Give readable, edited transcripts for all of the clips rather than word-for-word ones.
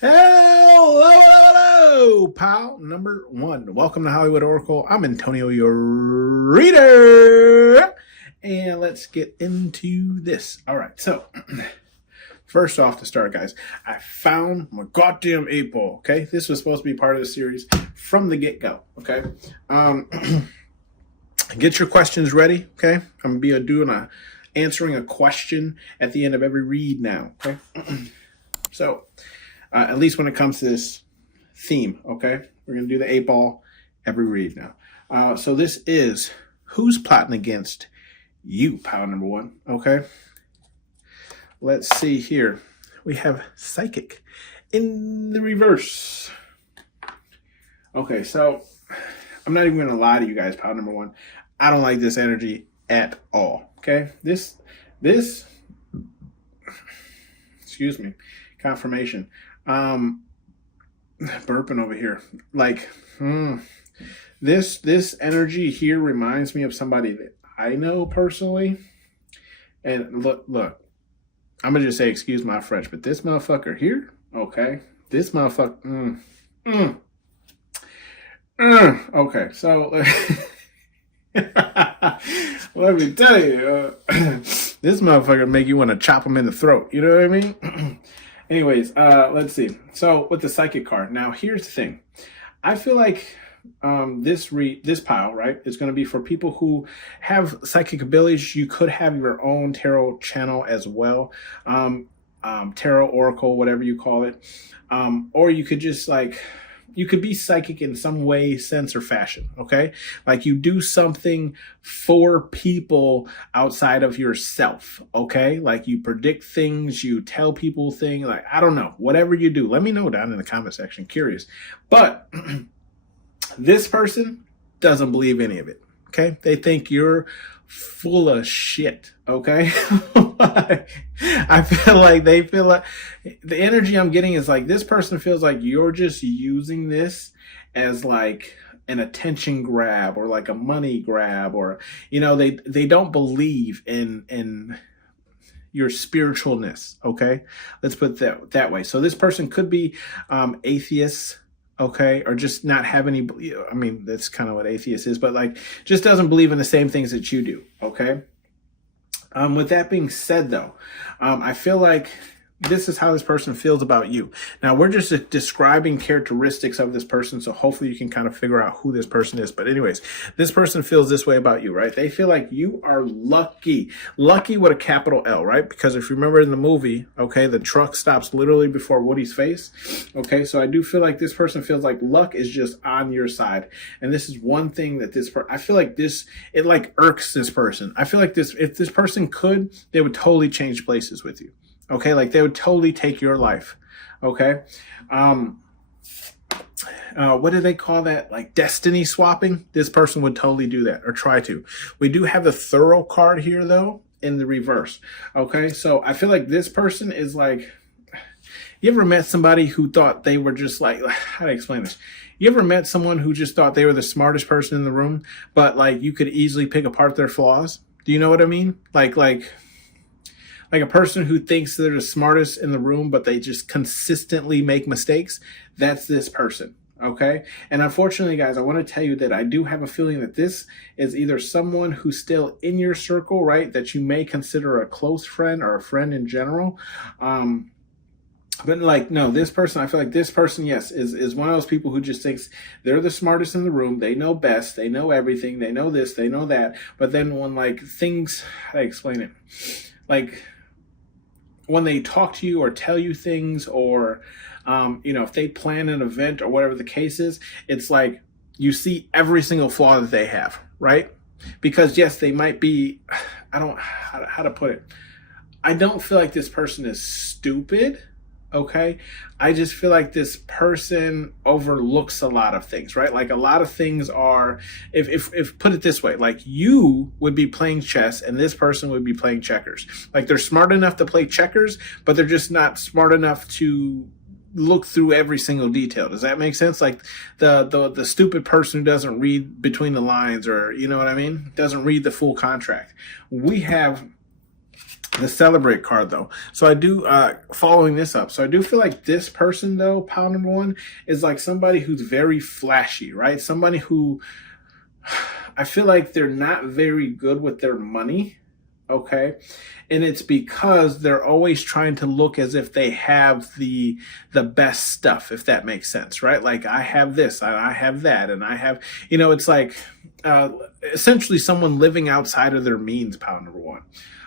Hello, hello, pal number one. Welcome to Hollywood Oracle. I'm Antonio, your reader. And let's get into this. All right, so first off to start, guys, I found my goddamn 8-ball, okay? This was supposed to be part of the series from the get-go, okay? Get your questions ready, okay? I'm going to be answering a question at the end of every read now, okay? So, at least when it comes to this theme, okay? We're going to do the 8-ball every read now. So this is Who's Plotting Against You, pal number one, okay? Let's see here. We have Psychic in the reverse. Okay, so I'm not even going to lie to you guys, pal number one. I don't like this energy at all, okay? This, excuse me, confirmation. Burping over here. Like, this energy here reminds me of somebody that I know personally. And look, I'm gonna just say, excuse my French, but this motherfucker here, okay, this motherfucker, okay, so let me tell you, this motherfucker make you want to chop him in the throat. You know what I mean? Anyways, let's see. So with the psychic card, now here's the thing. I feel like this pile, right, is going to be for people who have psychic abilities. You could have your own tarot channel as well, tarot oracle, whatever you call it, or you could just you could be psychic in some way, sense, or fashion, okay? Like you do something for people outside of yourself, okay? Like you predict things, you tell people things, like, I don't know, whatever you do. Let me know down in the comment section, curious. But this person doesn't believe any of it, okay? They think you're full of shit, okay? I feel like they feel like the energy I'm getting is like this person feels like you're just using this as like an attention grab or like a money grab, or you know, they don't believe in your spiritualness, okay? Let's put it that way. So this person could be atheist, okay, or just not have any, I mean, that's kind of what atheist is, but like just doesn't believe in the same things that you do, okay? With that being said, though, I feel like this is how this person feels about you. Now, we're just describing characteristics of this person, so hopefully you can kind of figure out who this person is. But anyways, this person feels this way about you, right? They feel like you are lucky. Lucky with a capital L, right? Because if you remember in the movie, okay, the truck stops literally before Woody's face. Okay, so I do feel like this person feels like luck is just on your side. And this is one thing that I feel like it like irks this person. I feel like if this person could, they would totally change places with you. Okay, like they would totally take your life. Okay, what do they call that? Like destiny swapping. This person would totally do that or try to. We do have the thorough card here though in the reverse. Okay, so I feel like this person is like, you ever met somebody who thought they were just like, how to explain this? You ever met someone who just thought they were the smartest person in the room, but like you could easily pick apart their flaws? Do you know what I mean? Like a person who thinks they're the smartest in the room, but they just consistently make mistakes. That's this person, okay? And unfortunately, guys, I want to tell you that I do have a feeling that this is either someone who's still in your circle, right, that you may consider a close friend or a friend in general. But like, no, this person, I feel like this person, yes, is one of those people who just thinks they're the smartest in the room. They know best. They know everything. They know this. They know that. But then when like things, how do I explain it? Like, when they talk to you or tell you things, or, you know, if they plan an event or whatever the case is, it's like you see every single flaw that they have, right? Because yes, they might be, I don't, how to put it. I don't feel like this person is stupid. Okay, I just feel like this person overlooks a lot of things, right? Like a lot of things are, if put it this way, like you would be playing chess and this person would be playing checkers. Like they're smart enough to play checkers, but they're just not smart enough to look through every single detail. Does that make sense? Like the stupid person who doesn't read between the lines, or you know what I mean? Doesn't read the full contract. We have The celebrate card though. So I do, following this up. So I do feel like this person though, pile number one, is like somebody who's very flashy, right? Somebody who I feel like they're not very good with their money. Okay. And it's because they're always trying to look as if they have the best stuff, if that makes sense, right? Like I have this, I have that, and I have, it's like essentially someone living outside of their means, pile number one.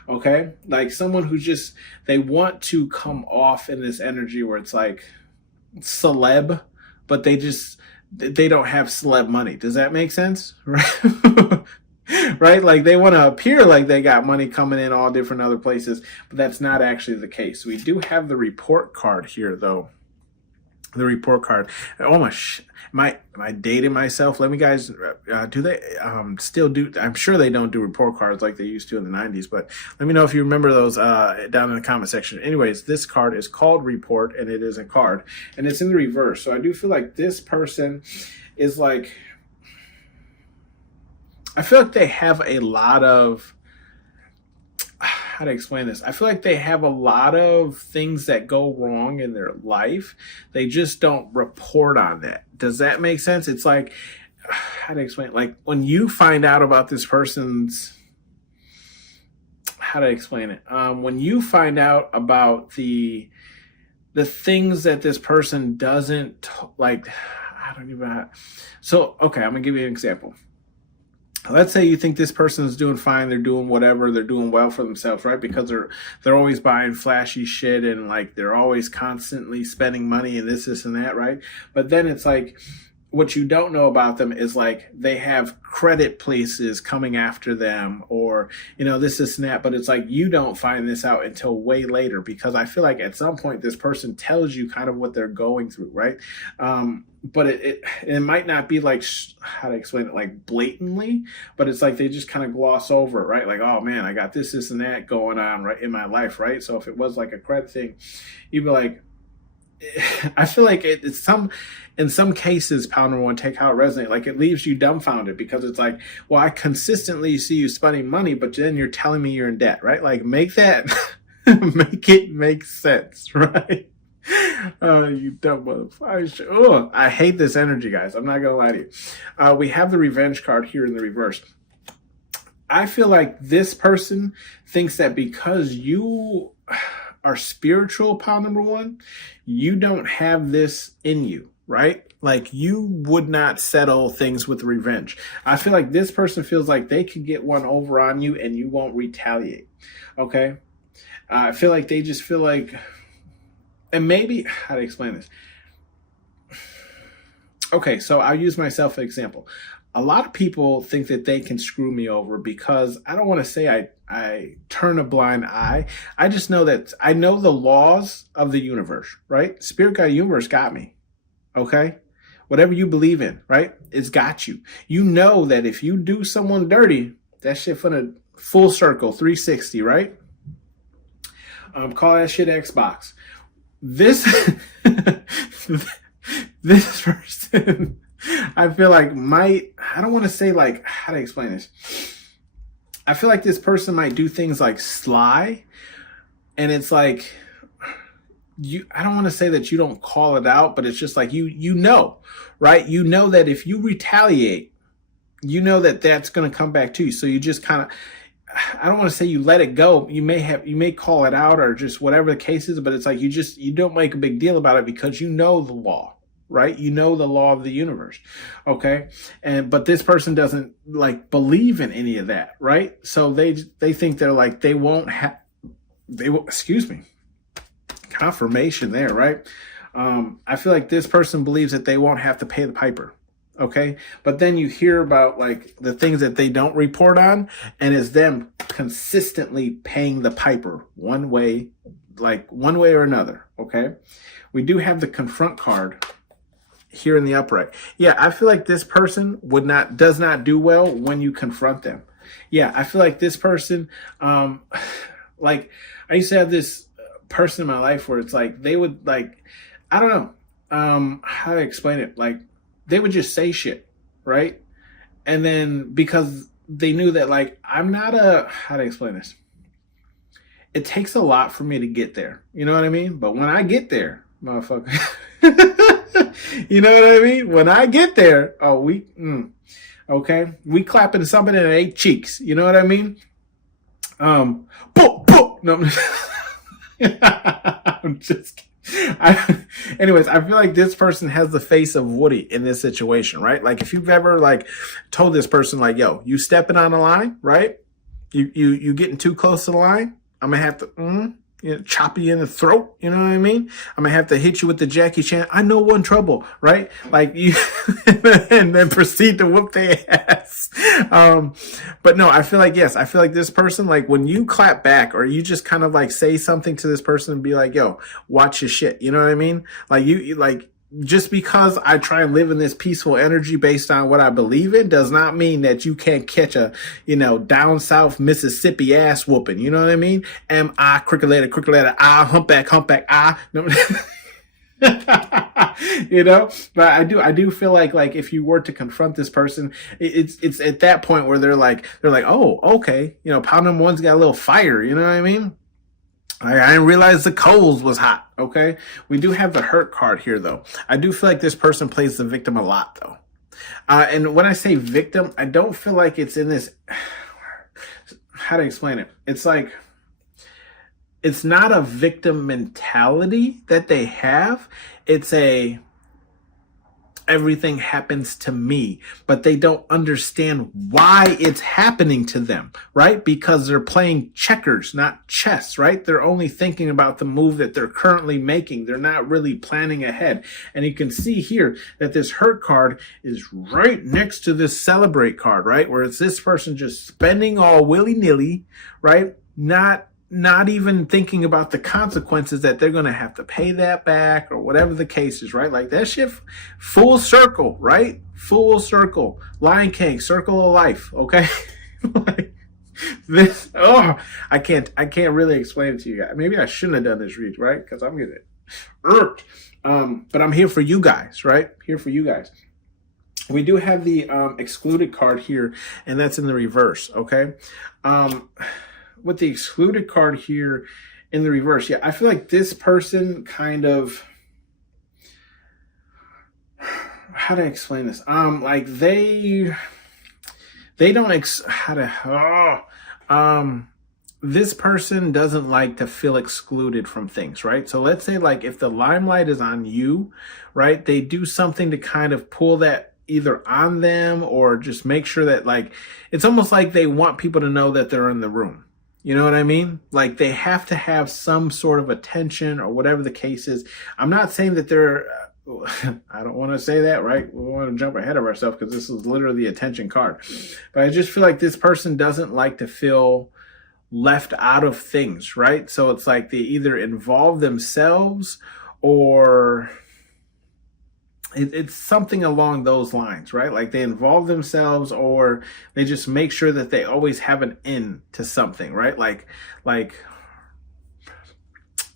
Okay. Like someone who just, they want to come off in this energy where it's like celeb, but they don't have celeb money. Does that make sense? Right? Right? Like they want to appear like they got money coming in all different other places, but that's not actually the case. We do have the report card here though. The report card. Oh my, am I dating myself? Let me guys, do they still do? I'm sure they don't do report cards like they used to in the 90s, but let me know if you remember those down in the comment section. Anyways, this card is called report and it is a card and it's in the reverse. So I do feel like this person is like, I feel like they have a lot of, how to explain this? I feel like they have a lot of things that go wrong in their life. They just don't report on that. Does that make sense? It's like, how to explain it? Like when you find out about this person's, how to explain it? When you find out about the things that this person doesn't like, I don't even, so, okay, I'm gonna give you an example. Let's say you think this person is doing fine, they're doing whatever, they're doing well for themselves, right? Because they're always buying flashy shit and like they're always constantly spending money and this and that, right? But then it's like what you don't know about them is like they have credit places coming after them or, this and that. But it's like you don't find this out until way later because I feel like at some point this person tells you kind of what they're going through, right? But it might not be like, how to explain it, like blatantly, but it's like they just kind of gloss over it, right? Like, oh man, I got this and that going on right in my life, right? So if it was like a credit thing, you'd be like, I feel like it's in some cases, pile number one, take how it resonates. Like it leaves you dumbfounded because it's like, well, I consistently see you spending money, but then you're telling me you're in debt, right? Like make that, make it make sense, right? You dumb motherfucker. Oh, I hate this energy, guys. I'm not gonna lie to you. We have the revenge card here in the reverse. I feel like this person thinks that because you are spiritual, pile number one, you don't have this in you, right? Like you would not settle things with revenge. I feel like this person feels like they could get one over on you and you won't retaliate. Okay. I feel like they just feel like, and maybe, how to explain this? Okay, so I'll use myself as an example. A lot of people think that they can screw me over because I don't want to say I turn a blind eye. I just know that I know the laws of the universe, right? Spirit guide universe got me, okay? Whatever you believe in, right? It's got you. You know that if you do someone dirty, that shit finna full circle, 360, right? Call that shit Xbox. This this person I feel like I don't want to say like, how to explain this? I feel like this person might do things like sly and it's like I don't want to say that you don't call it out, but it's just like you know, right? You know that if you retaliate, you know that that's going to come back to you. So you just kind of, I don't want to say you let it go. You may call it out or just whatever the case is, but it's like you don't make a big deal about it because you know the law, right? You know the law of the universe. Okay. But this person doesn't like believe in any of that, right? So they think they're like, excuse me, confirmation there, right? I feel like this person believes that they won't have to pay the piper. Okay. But then you hear about like the things that they don't report on and it's them consistently paying the piper one way or another. Okay. We do have the confront card here in the upright. Yeah. I feel like this person does not do well when you confront them. Yeah. I feel like this person, like I used to have this person in my life where it's like, they would like, I don't know, how to explain it. Like, they would just say shit, right? And then because they knew that like, I'm not how to explain this? it takes a lot for me to get there. You know what I mean? But when I get there, motherfucker, you know what I mean? When I get there, okay, we clapping something in 8 cheeks. You know what I mean? Boop, boop. No, I'm just kidding. Anyways, I feel like this person has the face of Woody in this situation, right? Like if you've ever like told this person like, yo, you stepping on the line, right? You getting too close to the line. I'm gonna have to chop you in the throat. You know what I mean? I'm gonna have to hit you with the Jackie Chan. I know one trouble, right? Like you, and then proceed to whoop their ass. But no, I feel like yes, I feel like this person, like when you clap back or you just kind of like say something to this person and be like, "Yo, watch your shit." You know what I mean? Like you like. Just because I try and live in this peaceful energy based on what I believe in does not mean that you can't catch a, down south Mississippi ass whooping. You know what I mean? M-I, cricket letter, I, humpback, I. No. But I do feel like if you were to confront this person, it's at that point where they're like, oh, okay. Pound number one's got a little fire. You know what I mean? I didn't realize the coals was hot, okay? We do have the hurt card here, though. I do feel like this person plays the victim a lot, though. And when I say victim, I don't feel like it's in this... How to explain it? It's like... It's not a victim mentality that they have. It's a... everything happens to me, but they don't understand why it's happening to them, right? Because they're playing checkers, not chess, right? They're only thinking about the move that they're currently making. They're not really planning ahead. And you can see here that this hurt card is right next to this celebrate card, right? Where it's this person just spending all willy-nilly, right? Not even thinking about the consequences that they're going to have to pay that back or whatever the case is, right? Like that shit, full circle, right? Full circle. Lion King, circle of life, okay? Like this, I can't really explain it to you guys. Maybe I shouldn't have done this read, right? Because I'm getting irked. But I'm here for you guys, right? Here for you guys. We do have the excluded card here, and that's in the reverse, okay? With the excluded card here in the reverse, yeah, I feel like this person kind of, how to explain this? Like they don't, this person doesn't like to feel excluded from things, right? So let's say like if the limelight is on you, right, they do something to kind of pull that either on them or just make sure that like, it's almost like they want people to know that they're in the room. You know what I mean? Like they have to have some sort of attention or whatever the case is. I'm not saying that they're, I don't want to say that, right? We want to jump ahead of ourselves because this is literally the attention card. But I just feel like this person doesn't like to feel left out of things, right? So it's like they either involve themselves or it's something along those lines, right? Like they involve themselves or they just make sure that they always have an end to something, right? Like,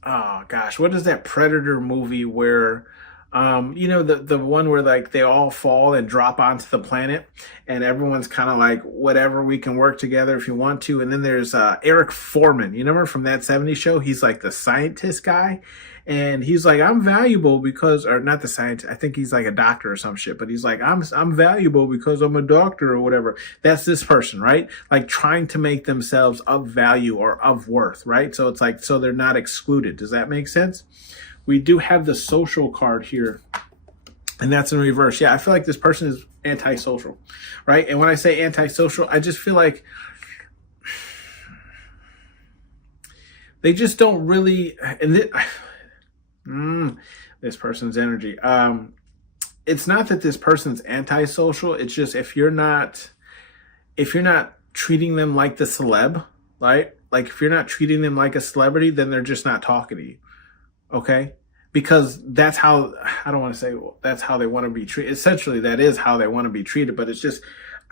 oh gosh, what is that Predator movie where, the one where like they all fall and drop onto the planet and everyone's kind of like, whatever, we can work together if you want to. And then there's Eric Foreman, you remember from that 70s show? He's like the scientist guy. And he's like, I'm valuable because, or not the scientist, I think he's like a doctor or some shit, but he's like, I'm valuable because I'm a doctor or whatever. That's this person, right? Like trying to make themselves of value or of worth, right? So it's like, so they're not excluded. Does that make sense? We do have the social card here, and that's in reverse. Yeah, I feel like this person is antisocial, right? And when I say antisocial, I just feel like they just don't really, this person's energy. It's not that this person's antisocial. It's just if you're not treating them like the celeb, right? Like if you're not treating them like a celebrity, then they're just not talking to you. Okay? Because that's how, I don't want to say, well, that's how they want to be treated. Essentially, that is how they want to be treated. But it's just,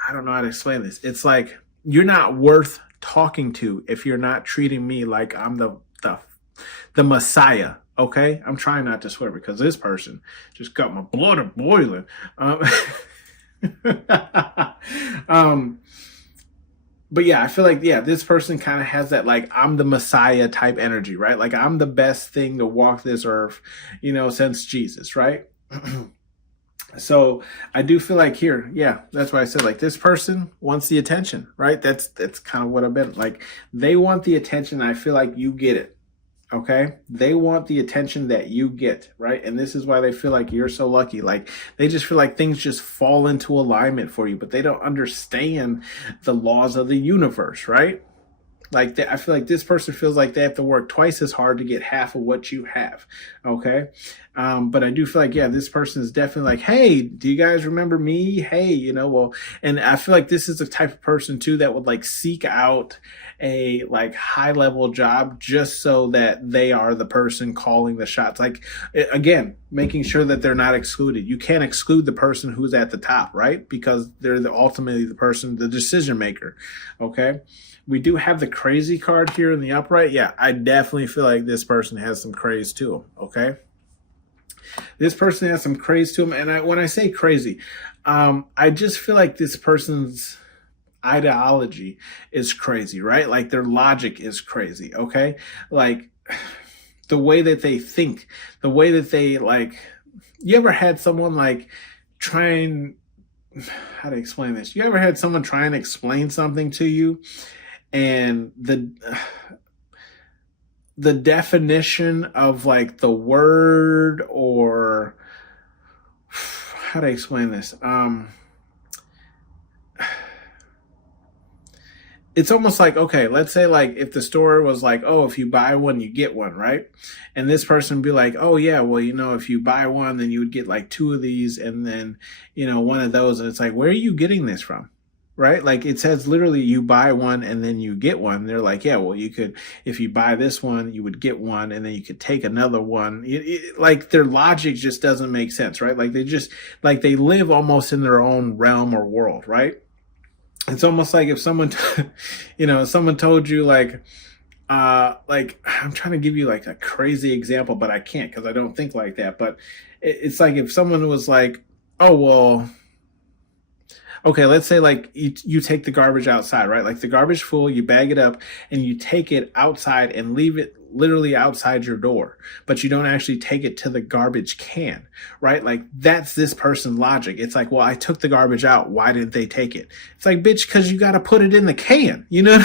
I don't know how to explain this. It's like, you're not worth talking to if you're not treating me like I'm the Messiah. Okay, I'm trying not to swear because this person just got my blood a boiling. but yeah, I feel like, yeah, this person kind of has that, like, I'm the Messiah type energy, right? Like, I'm the best thing to walk this earth, since Jesus, right? So I do feel like here, yeah, that's why I said, like, this person wants the attention, right? That's kind of what I've been like. They want the attention. I feel like you get it. Okay. They want the attention that you get, right? And this is why they feel like you're so lucky. Like, they just feel like things just fall into alignment for you, but they don't understand the laws of the universe, right? Like, I feel like this person feels like they have to work twice as hard to get half of what you have. Okay. But I do feel like, yeah, this person is definitely like, hey, do you guys remember me? Hey, well, and I feel like this is the type of person too that would like seek out a like high level job just so that they are the person calling the shots. Like, again, making sure that they're not excluded. You can't exclude the person who's at the top, right? Because they're ultimately the person, the decision maker. Okay. We do have the crazy card here in the upright. Yeah, I definitely feel like this person has some craze to them, okay? This person has some craze to them. And when I say crazy, I just feel like this person's ideology is crazy, right? Like, their logic is crazy, okay? Like, the way that they think, the way that they, like, you ever had someone, like, how to explain this? You ever had someone try and explain something to you, and the definition of like the word, or how to explain this? It's almost like, okay, let's say like if the store was like, oh, if you buy one, you get one, right? And this person would be like, oh yeah, well, if you buy one, then you would get like 2 of these, and then, one of those. And it's like, where are you getting this from? Right? Like, it says literally you buy one and then you get one. They're like, yeah, well, you could, if you buy this one, you would get one, and then you could take another one. Like, their logic just doesn't make sense, right? Like, they live almost in their own realm or world, right? It's almost like if someone, someone told you like I'm trying to give you like a crazy example, but I can't because I don't think like that. But it's like if someone was like, oh, well, okay, let's say like you take the garbage outside, right? Like, the garbage full, you bag it up and you take it outside and leave it literally outside your door, but you don't actually take it to the garbage can, right? Like, that's this person's logic. It's like, well, I took the garbage out. Why didn't they take it? It's like, bitch, because you got to put it in the can, you know?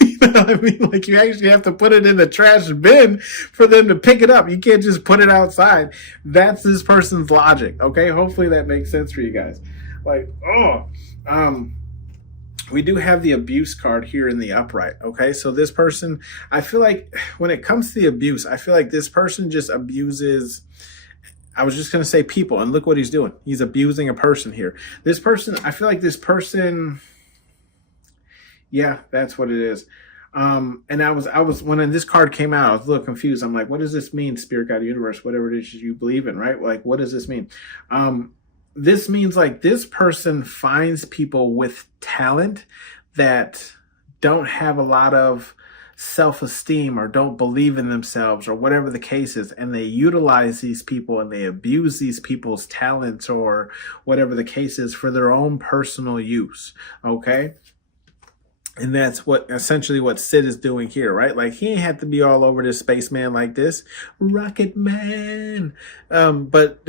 You know what I mean? Like, you actually have to put it in the trash bin for them to pick it up. You can't just put it outside. That's this person's logic. Okay. Hopefully that makes sense for you guys. Like, we do have the abuse card here in the upright. Okay. So this person, I feel like when it comes to the abuse, I feel like this person just abuses, I was just going to say people, and look what he's doing. He's abusing a person here. This person, I feel like this person, yeah, that's what it is. And I was, when this card came out, I was a little confused. I'm like, what does this mean? Spirit, God, universe, whatever it is you believe in, right? Like, what does this mean? This means like this person finds people with talent that don't have a lot of self-esteem or don't believe in themselves or whatever the case is, and they utilize these people and they abuse these people's talents or whatever the case is for their own personal use. Okay. And that's essentially what Sid is doing here, right? Like, he ain't had to be all over this spaceman like this. Rocket Man. But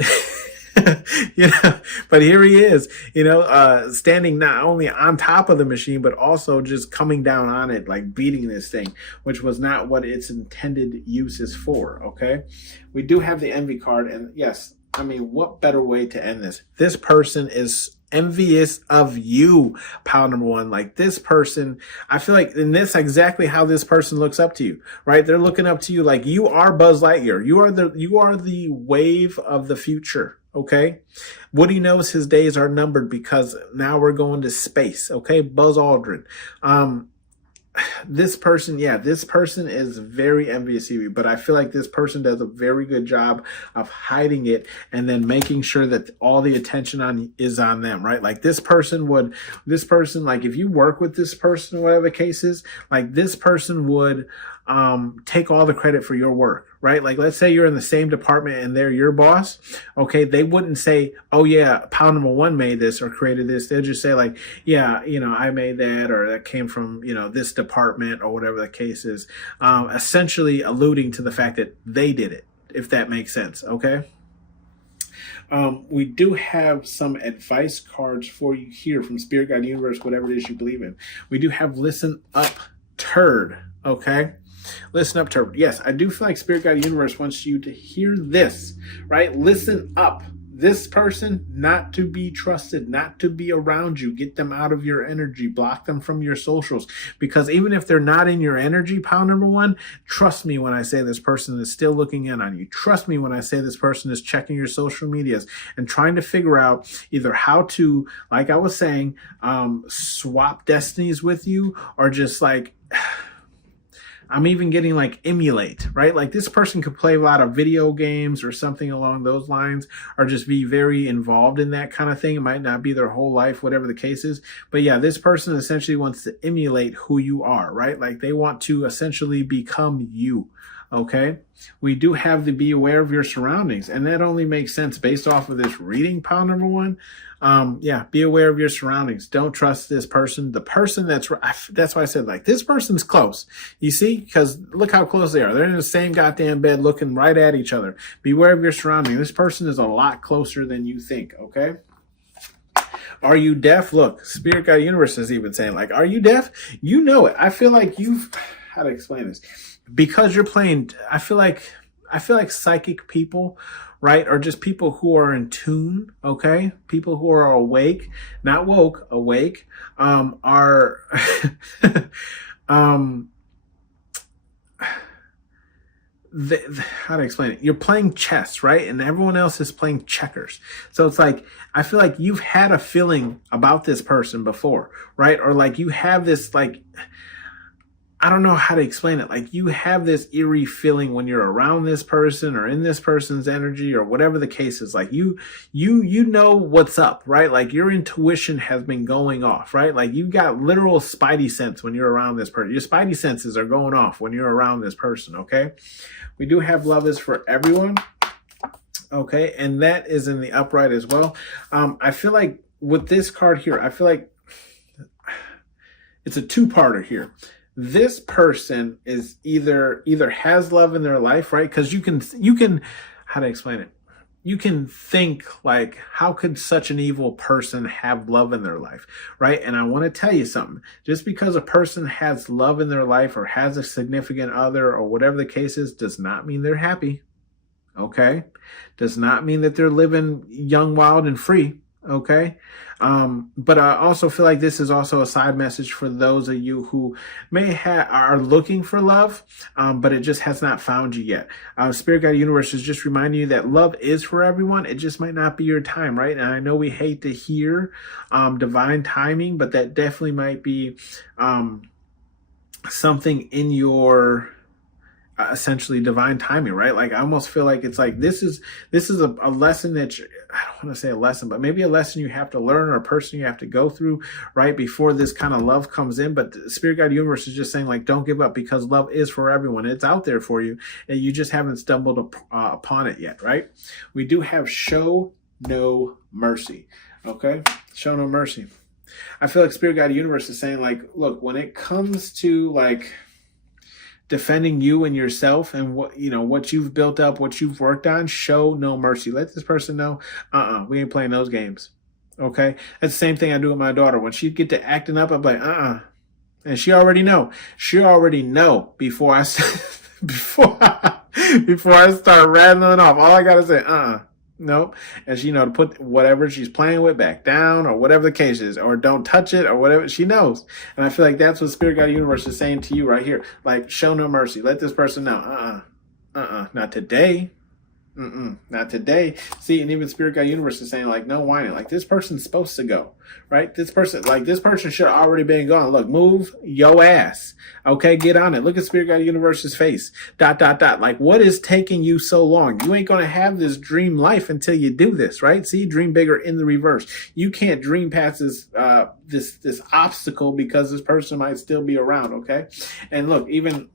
but here he is, standing not only on top of the machine, but also just coming down on it, like beating this thing, which was not what its intended use is for. Okay. We do have the envy card, and yes, I mean, what better way to end this? This person is envious of you, pile number 1. Like, this person, I feel like, and that's exactly how this person looks up to you, right? They're looking up to you like you are Buzz Lightyear. You are the wave of the future. Okay. Woody knows his days are numbered because now we're going to space. Okay. Buzz Aldrin. This person is very envious of you, but I feel like this person does a very good job of hiding it and then making sure that all the attention is on them, right? Like, this person, like, if you work with this person, whatever the case is, like, this person would, take all the credit for your work, right? Like, let's say you're in the same department and they're your boss. Okay. They wouldn't say, oh yeah, pound number one made this or created this. They'll just say like, yeah, I made that, or that came from, this department, or whatever the case is. Essentially alluding to the fact that they did it, if that makes sense. Okay. We do have some advice cards for you here from Spirit Guide Universe, whatever it is you believe in. We do have listen up, turd. Okay. Listen up, turd. Yes, I do feel like Spirit Guide Universe wants you to hear this, right? Listen up. This person, not to be trusted, not to be around you. Get them out of your energy. Block them from your socials. Because even if they're not in your energy, pound number one, trust me when I say this person is still looking in on you. Trust me when I say this person is checking your social medias and trying to figure out either how to, like I was saying, swap destinies with you, or just like... I'm even getting like emulate, right? Like this person could play a lot of video games or something along those lines, or just be very involved in that kind of thing. It might not be their whole life, whatever the case is. But yeah, this person essentially wants to emulate who you are, right? Like they want to essentially become you. Okay, we do have to be aware of your surroundings, and that only makes sense based off of this reading, pound number one. Yeah, be aware of your surroundings. Don't trust this person. The person that's why I said like this person's close. You see, because look how close they are. They're in the same goddamn bed, looking right at each other. Beware of your surroundings. This person is a lot closer than you think. Okay. Are you deaf? Look, Spirit Guide Universe is even saying like, are you deaf? You know it. I feel like how to explain this. Because you're playing, I feel like psychic people, right, are just people who are in tune, okay? People who are awake, not woke, awake, are, how to explain it? You're playing chess, right? And everyone else is playing checkers. So it's like, I feel like you've had a feeling about this person before, right? Or like you have this like, I don't know how to explain it. Like you have this eerie feeling when you're around this person or in this person's energy or whatever the case is. Like you know what's up, right? Like your intuition has been going off, right? Like you got literal spidey sense when you're around this person. Your spidey senses are going off when you're around this person. Okay. We do have love is for everyone. Okay. And that is in the upright as well. I feel like with this card here, I feel like it's a two-parter here. This person is either has love in their life, right? Because you can, how to explain it? You can think like, how could such an evil person have love in their life, right? And I want to tell you something. Just because a person has love in their life or has a significant other or whatever the case is, does not mean they're happy, okay? Does not mean that they're living young, wild, and free. Okay. But I also feel like this is also a side message for those of you who are looking for love, but it just has not found you yet. Spirit Guide Universe is just reminding you that love is for everyone. It just might not be your time, right? And I know we hate to hear divine timing, but that definitely might be something in your essentially divine timing, right? Like I almost feel like it's like this is a lesson that I don't want to say a lesson, but maybe a lesson you have to learn or a person you have to go through right before this kind of love comes in. But the Spirit Guide Universe is just saying like, don't give up, because love is for everyone. It's out there for you and you just haven't stumbled upon it yet, right? We do have show no mercy. Okay. Show no mercy. I feel like Spirit Guide Universe is saying like, look, when it comes to like defending you and yourself and what you've built up, what you've worked on, show no mercy. Let this person know, we ain't playing those games. Okay. That's the same thing I do with my daughter. When she get to acting up, I'm like, and she already know before I, before I start rattling off, all I got to say, nope. And she to put whatever she's playing with back down or whatever the case is, or don't touch it or whatever. She knows. And I feel like that's what Spirit Guide Universe is saying to you right here. Like, show no mercy. Let this person know, not today. Not today. See, and even Spirit Guide Universe is saying like, no whining. Like this person's supposed to go, right? This person should have already been gone. Look, move your ass. Okay, get on it. Look at Spirit Guide Universe's face. ... Like, what is taking you so long? You ain't going to have this dream life until you do this, right? See, dream bigger in the reverse. You can't dream past this obstacle because this person might still be around. Okay. And look, even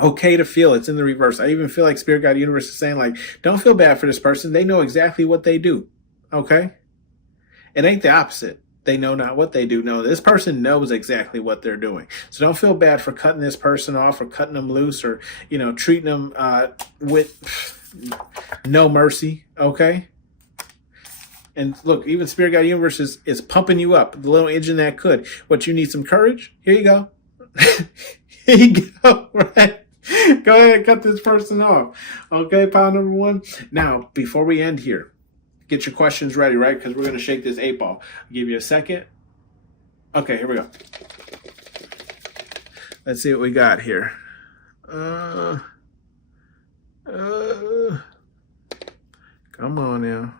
Okay to feel. It's in the reverse. I even feel like Spirit Guide Universe is saying, like, don't feel bad for this person. They know exactly what they do. Okay? It ain't the opposite. They know not what they do. No, this person knows exactly what they're doing. So don't feel bad for cutting this person off or cutting them loose or, treating them with no mercy. Okay? And look, even Spirit Guide Universe is pumping you up. The little engine that could. What, you need some courage? Here you go. Here you go. Right? Go ahead and cut this person off. Okay, pile number one. Now, before we end here, get your questions ready, right? Because we're going to shake this 8-ball. I'll give you a second. Okay, here we go. Let's see what we got here. Come on now.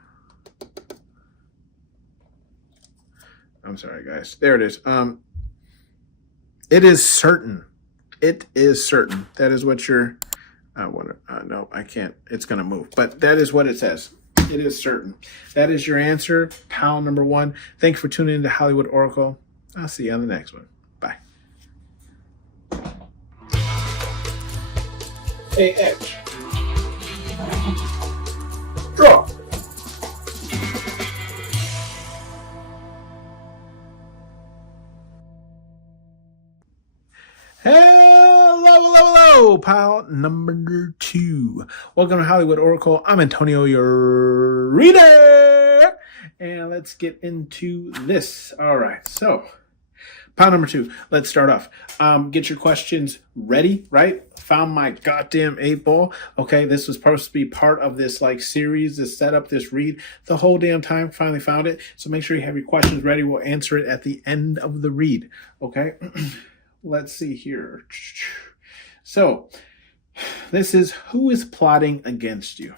I'm sorry, guys. There it is. It is certain. It is certain. That is what you're... no, I can't. It's going to move. But that is what it says. It is certain. That is your answer. Pile number one. Thanks for tuning into Hollywood Oracle. I'll see you on the next one. Bye. Hey, Edge. Draw. Hello, pile number two. Welcome to Hollywood Oracle. I'm Antonio, your reader. And let's get into this. All right, so pile number two. Let's start off. Get your questions ready, right? Found my goddamn 8-ball. Okay, this was supposed to be part of this series, this setup, this read the whole damn time. Finally found it. So make sure you have your questions ready. We'll answer it at the end of the read. Okay. Let's see here. So, this is who is plotting against you.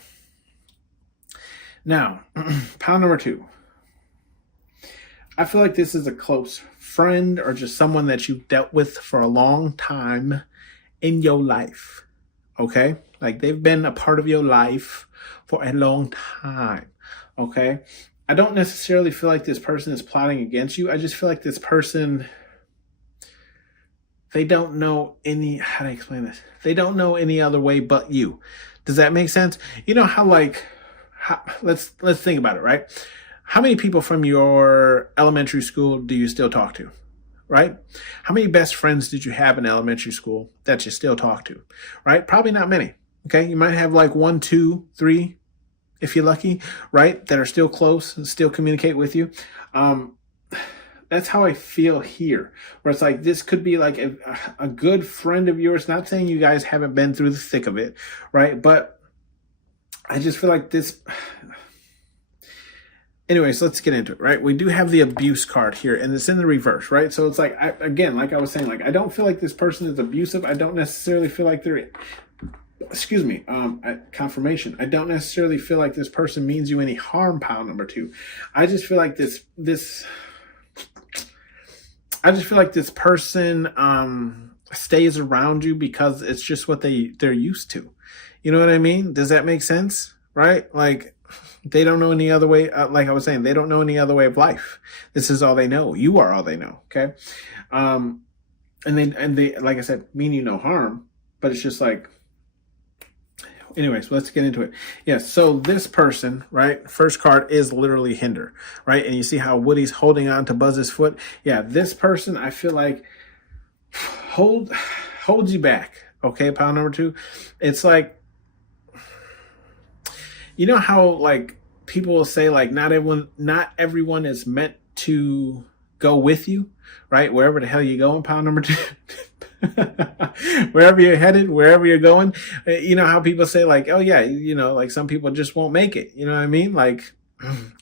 Now, pile number two. I feel like this is a close friend or just someone that you've dealt with for a long time in your life. Okay? Like they've been a part of your life for a long time. Okay? I don't necessarily feel like this person is plotting against you. I just feel like this person... They don't know how to explain this? They don't know any other way but you. Does that make sense? You know how let's think about it, right? How many people from your elementary school do you still talk to, right? How many best friends did you have in elementary school that you still talk to, right? Probably not many, okay? You might have 1, 2, 3, if you're lucky, right? That are still close and still communicate with you. That's how I feel here, where it's like this could be like a good friend of yours. Not saying you guys haven't been through the thick of it, right? But I just feel like this. Anyways, let's get into it, right? We do have the abuse card here, and it's in the reverse, right? So it's like, again, like I was saying, I don't feel like this person is abusive. I don't necessarily feel like they're, confirmation. I don't necessarily feel like this person means you any harm, pile number two. I just feel like this person stays around you because it's just what they're used to. You know what I mean? Does that make sense? Right? Like they don't know any other way. Like I was saying, they don't know any other way of life. This is all they know. You are all they know. Okay. And they, like I said, mean you no harm, but it's just like, anyways, let's get into it. Yes, so this person, right, first card is literally hinder, right? And you see how Woody's holding on to Buzz's foot? Yeah, this person, I feel like, holds you back, okay, pile number two? It's like, you know how, people will say, not everyone is meant to go with you, right? Wherever the hell you going, pile number two. Wherever you're headed, wherever you're going, you know how people say oh yeah, some people just won't make it, you know what I mean?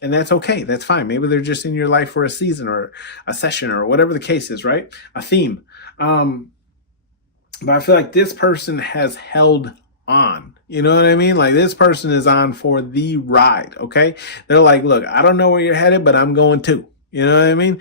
And that's okay. That's fine. Maybe they're just in your life for a season or a session or whatever the case is, right? A theme. But I feel like this person has held on, you know what I mean? This person is on for the ride. Okay. They're like, look, I don't know where you're headed, but I'm going too. You know what I mean?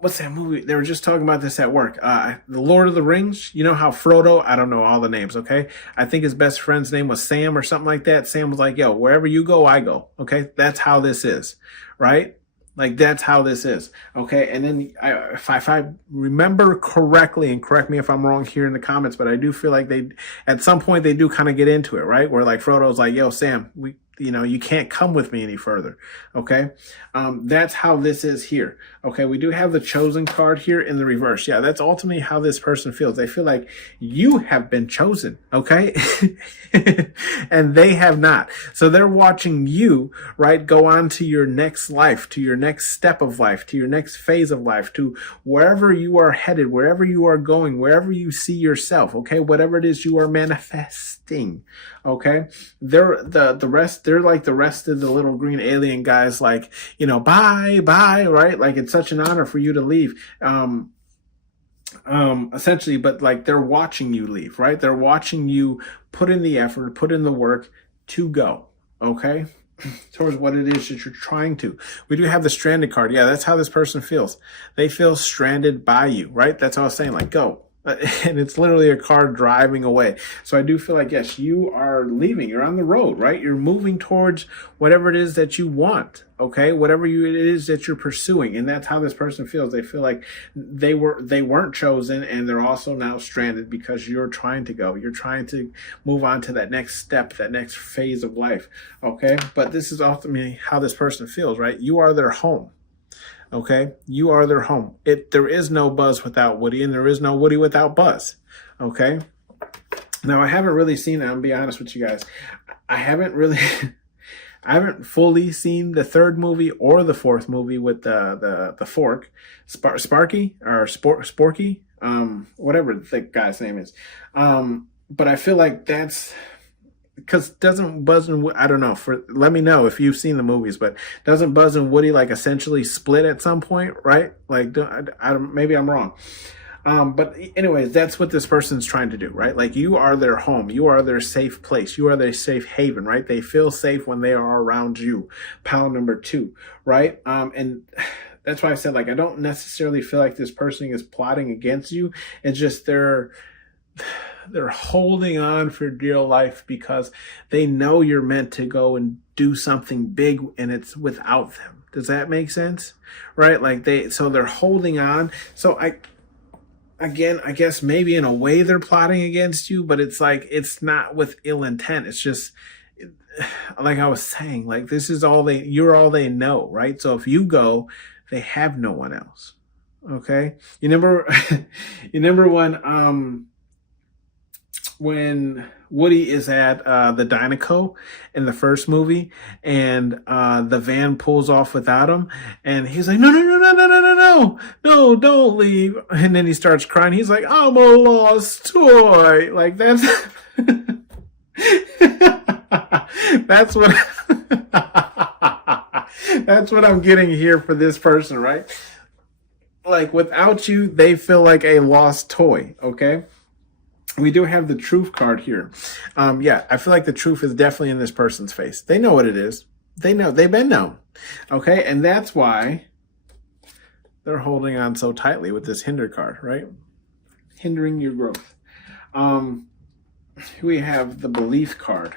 What's that movie? They were just talking about this at work. The Lord of the Rings. You know how Frodo, I don't know all the names, okay? I think his best friend's name was Sam or something like that. Sam was like, yo, wherever you go, I go. Okay? That's how this is, right? Like that's how this is, okay? And then if I remember correctly, and correct me if I'm wrong here in the comments, but I do feel like they, at some point, they do kind of get into it, right? Where like Frodo's like, "Yo, Sam, you can't come with me any further," okay? That's how this is here, okay? We do have the chosen card here in the reverse. Yeah, that's ultimately how this person feels. They feel like you have been chosen, okay? And they have not. So they're watching you, right, go on to your next life, to your next step of life, to your next phase of life, to wherever you are headed, wherever you are going, wherever you see yourself, okay? Whatever it is you are manifesting, okay? They're like the rest of the little green alien guys, like, bye, right? Like, it's such an honor for you to leave. Essentially, but like they're watching you leave, right? They're watching you put in the effort, put in the work to go, okay? Towards what it is that you're trying to. We do have the stranded card. Yeah, that's how this person feels. They feel stranded by you, right? That's what I was saying, like, go. And it's literally a car driving away. So I do feel like, yes, you are leaving. You're on the road, right? You're moving towards whatever it is that you want, okay? Whatever it is that you're pursuing. And that's how this person feels. They feel like they weren't chosen, and they're also now stranded because you're trying to go. You're trying to move on to that next step, that next phase of life, okay? But this is ultimately how this person feels, right? You are their home. Okay, you are their home. There is no Buzz without Woody, and there is no Woody without Buzz. Okay. Now I haven't really seen it. I'll be honest with you guys. I haven't fully seen the third movie or the fourth movie with the fork, Sparky or Sporky, whatever the guy's name is. But I feel like that's. Because doesn't Buzz and I don't know. Let me know if you've seen the movies, but doesn't Buzz and Woody like essentially split at some point, right? Like, maybe I'm wrong. But anyways, that's what this person's trying to do, right? Like, you are their home, you are their safe place, you are their safe haven, right? They feel safe when they are around you. Pound number 2, right? And that's why I said, like, I don't necessarily feel like this person is plotting against you. It's just they're holding on for dear life because they know you're meant to go and do something big, and it's without them. Does that make sense? Right? Like they're holding on. So I guess maybe in a way they're plotting against you, but it's like, it's not with ill intent. It's just, like I was saying, like, this is you're all they know, right? So if you go, they have no one else. Okay. You remember when Woody is at the Dynaco in the first movie, and the van pulls off without him, and he's like, no, don't leave. And then he starts crying. He's like, I'm a lost toy. Like, that's that's what that's what I'm getting here for this person, right? Like, without you, they feel like a lost toy, okay? We do have the truth card here. Yeah, I feel like the truth is definitely in this person's face. They know what it is. They know. They've been known. Okay, and that's why they're holding on so tightly with this hinder card, right? Hindering your growth. We have the belief card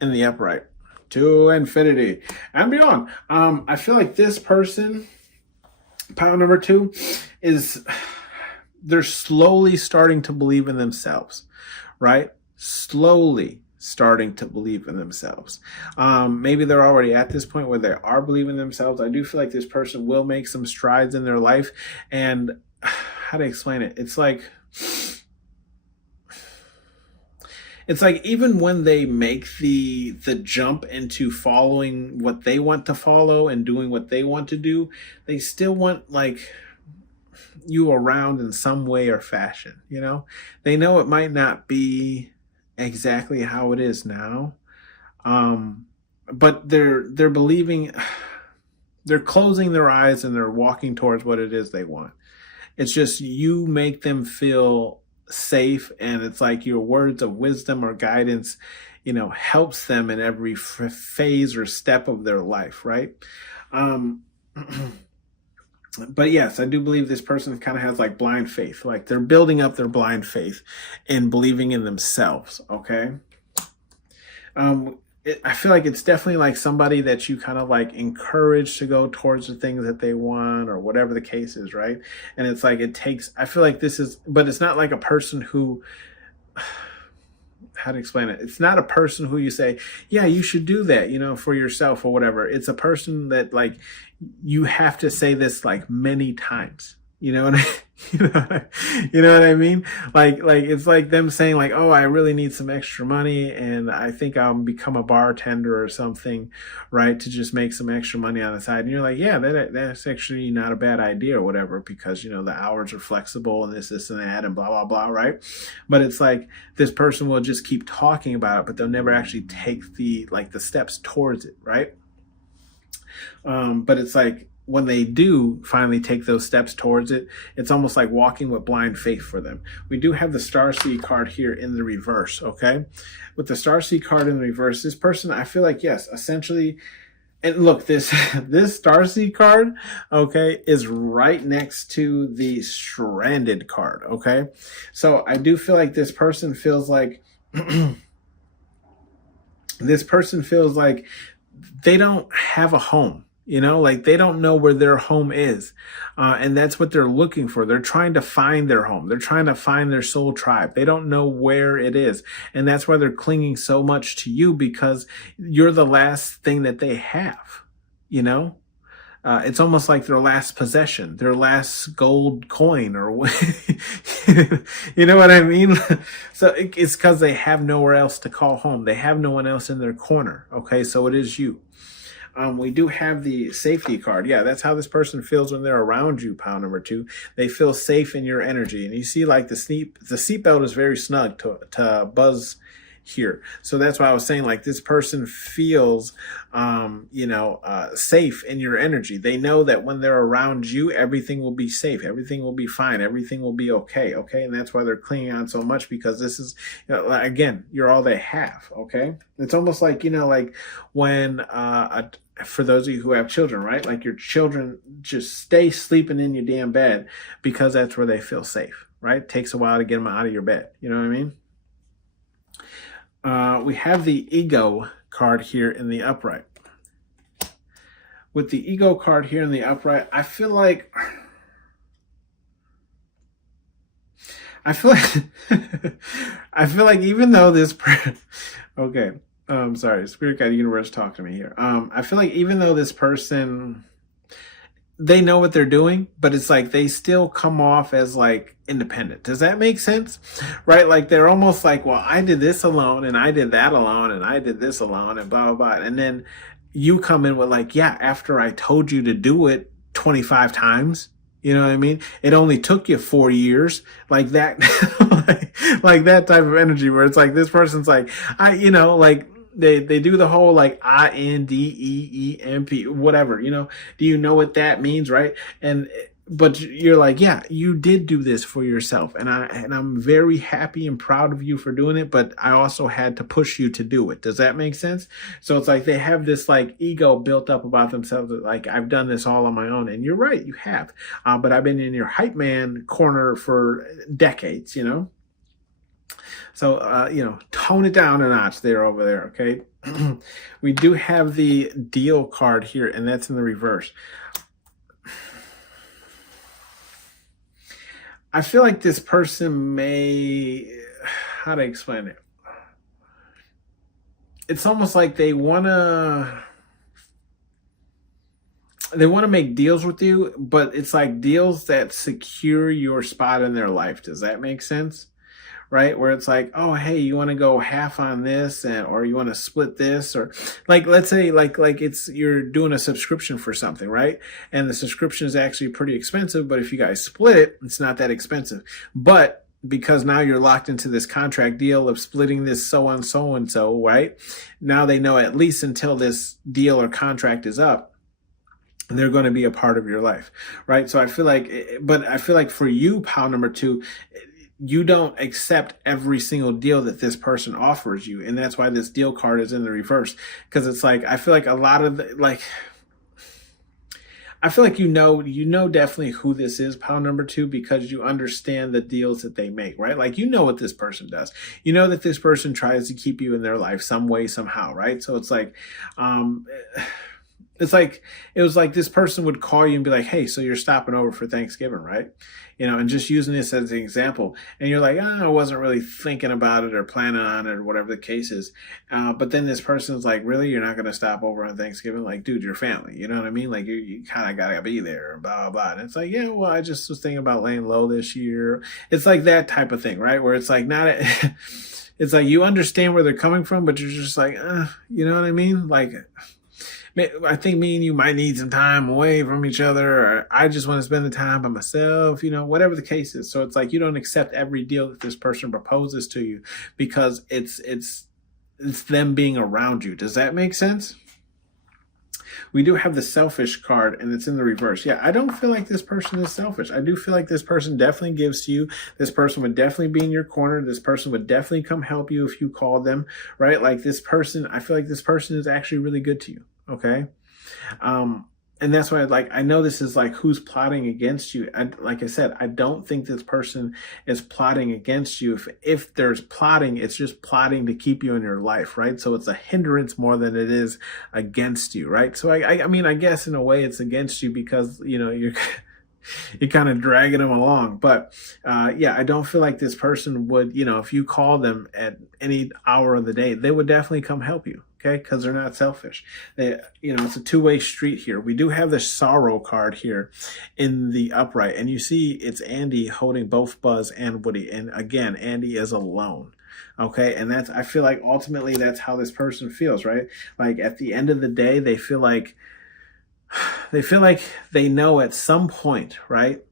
in the upright. To infinity and beyond. I feel like this person, pound number 2, they're slowly starting to believe in themselves, right? Slowly starting to believe in themselves. Maybe they're already at this point where they are believing in themselves. I do feel like this person will make some strides in their life. And how to explain it? It's like even when they make the jump into following what they want to follow and doing what they want to do, they still want, like, you around in some way or fashion. They know it might not be exactly how it is now, but they're believing, they're closing their eyes and they're walking towards what it is they want. It's just you make them feel safe, and it's like your words of wisdom or guidance helps them in every phase or step of their life, right? But yes, I do believe this person kind of has like blind faith. Like, they're building up their blind faith and believing in themselves, okay? I feel like it's definitely like somebody that you kind of like encourage to go towards the things that they want or whatever the case is, right? And it's like it takes, I feel like this is, but it's not like a person who, how to explain it? It's not a person who you say, yeah, you should do that, for yourself or whatever. It's a person that like you have to say this like many times. You know what I, you know what I mean? Like it's like them saying like, oh, I really need some extra money and I think I'll become a bartender or something, right? To just make some extra money on the side. And you're like, yeah, that's actually not a bad idea or whatever, because, the hours are flexible and this and that and blah, blah, blah, right? But it's like this person will just keep talking about it, but they'll never actually take the steps towards it, right? But it's like, when they do finally take those steps towards it, it's almost like walking with blind faith for them. We do have the Starseed card here in the reverse, okay? With the Starseed card in the reverse, this person, I feel like, yes, essentially, and look, this Starseed card, okay, is right next to the Stranded card, okay? So I do feel like this person feels like, this person feels like they don't have a home. Like they don't know where their home is. And that's what they're looking for. They're trying to find their home. They're trying to find their soul tribe. They don't know where it is. And that's why they're clinging so much to you, because you're the last thing that they have, it's almost like their last possession, their last gold coin or, you know what I mean? So it's because they have nowhere else to call home. They have no one else in their corner. Okay. So it is you. We do have the safety card. Yeah, that's how this person feels when they're around you, pile number 2. They feel safe in your energy. And you see like the seatbelt is very snug to buzz here. So that's why I was saying like this person feels, safe in your energy. They know that when they're around you, everything will be safe. Everything will be fine. Everything will be okay. Okay. And that's why they're clinging on so much, because this is, again, you're all they have. Okay. It's almost like, like when, for those of you who have children, right? Like your children just stay sleeping in your damn bed because that's where they feel safe, right? It takes a while to get them out of your bed. You know what I mean? We have the ego card here in the upright. With the ego card here in the upright, I feel like I feel like even though this okay, sorry, Spirit Guide Universe, talk to me here. I feel like even though this person, they know what they're doing, but it's like they still come off as like independent. Does that make sense? Right? Like they're almost like, well, I did this alone and I did that alone and I did this alone and blah, blah, blah. And then you come in with like, yeah, after I told you to do it 25 times, you know what I mean? It only took you 4 years, like that, like that type of energy where it's like, this person's like, they do the whole like INDEEMP, whatever, do you know what that means? Right. But you're like, yeah, you did do this for yourself. And I'm very happy and proud of you for doing it. But I also had to push you to do it. Does that make sense? So it's like they have this like ego built up about themselves. Like, I've done this all on my own. And you're right, you have. But I've been in your hype man corner for decades, So, tone it down a notch there over there, okay? We do have the deal card here, and that's in the reverse. I feel like this person may, how to explain it? It's almost like they want to make deals with you, but it's like deals that secure your spot in their life. Does that make sense? Right? Where it's like, oh, hey, you want to go half on this or you want to split this, or like, let's say like it's, you're doing a subscription for something, right? And the subscription is actually pretty expensive, but if you guys split it, it's not that expensive. But because now you're locked into this contract deal of splitting this so-and-so, right? Now they know at least until this deal or contract is up, they're going to be a part of your life, right? So I feel like for you, pile number 2, you don't accept every single deal that this person offers you. And that's why this deal card is in the reverse. Because it's like, I feel like a lot of I feel like you know definitely who this is, pile number two, because you understand the deals that they make, right? Like you know what this person does. You know that this person tries to keep you in their life some way, somehow, right? So um, it's like it was like this person would call you and be like, "Hey, so you're stopping over for Thanksgiving, right?" And just using this as an example, and you're like, "I wasn't really thinking about it or planning on it or whatever the case is," but then this person's like, "Really, you're not going to stop over on Thanksgiving? Like, dude, you're family, you know what I mean? Like, you kind of gotta be there, blah blah blah." And it's like, "Yeah, well, I just was thinking about laying low this year." It's like that type of thing, right? Where it's like not. It's like you understand where they're coming from, but you're just like, you know what I mean? Like, I think me and you might need some time away from each other, or I just want to spend the time by myself, whatever the case is. So it's like you don't accept every deal that this person proposes to you because it's them being around you. Does that make sense? We do have the selfish card, and it's in the reverse. Yeah, I don't feel like this person is selfish. I do feel like this person definitely gives to you. This person would definitely be in your corner. This person would definitely come help you if you called them, right? Like this person, I feel like this person is actually really good to you. Okay. And that's why I know this is like who's plotting against you. Like I said, I don't think this person is plotting against you. If there's plotting, it's just plotting to keep you in your life, right? So it's a hindrance more than it is against you, right? So I mean, I guess in a way it's against you because, you're kind of dragging them along. But yeah, I don't feel like this person would, if you call them at any hour of the day, they would definitely come help you. Okay, because they're not selfish. It's a two-way street here. We do have the sorrow card here in the upright, and you see it's Andy holding both Buzz and Woody, and again, Andy is alone. Okay, and I feel like ultimately that's how this person feels, right? Like at the end of the day, they feel like they know at some point, right,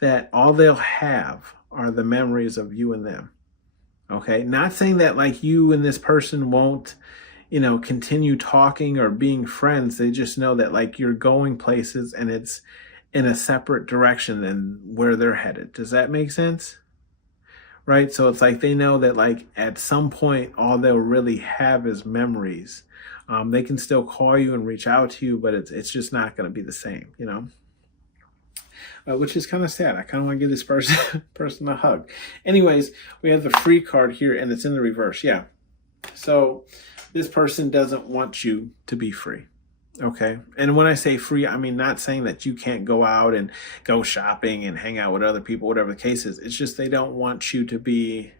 that all they'll have are the memories of you and them. Okay, not saying that like you and this person won't continue talking or being friends. They just know that like you're going places and it's in a separate direction than where they're headed. Does that make sense? Right? So it's like they know that like at some point, all they'll really have is memories. They can still call you and reach out to you, but it's just not going to be the same, which is kind of sad. I kind of want to give this person a hug. Anyways, we have the free card here and it's in the reverse. Yeah. So this person doesn't want you to be free. Okay. And when I say free, I mean not saying that you can't go out and go shopping and hang out with other people, whatever the case is. It's just they don't want you to be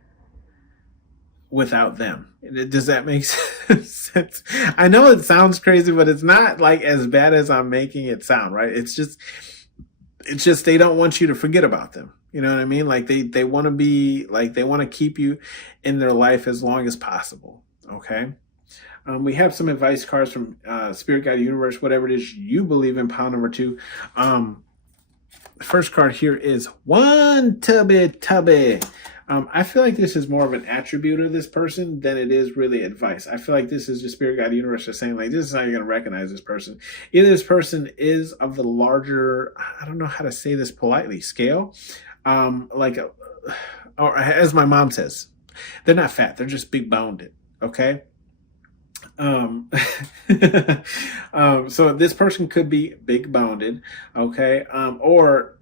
without them. Does that make sense? I know it sounds crazy, but it's not like as bad as I'm making it sound, right? It's just they don't want you to forget about them. You know what I mean? Like they want to be like, they want to keep you in their life as long as possible. Okay. We have some advice cards from Spirit Guide Universe, whatever it is you believe in, pile number two. The first card here is one tubby. I feel like this is more of an attribute of this person than it is really advice. I feel like this is just Spirit Guide Universe just saying like, this is how you're going to recognize this person. Either this person is of the larger, I don't know how to say this politely, scale. Or as my mom says, they're not fat. They're just big boned. Okay. So this person could be big boned, okay, or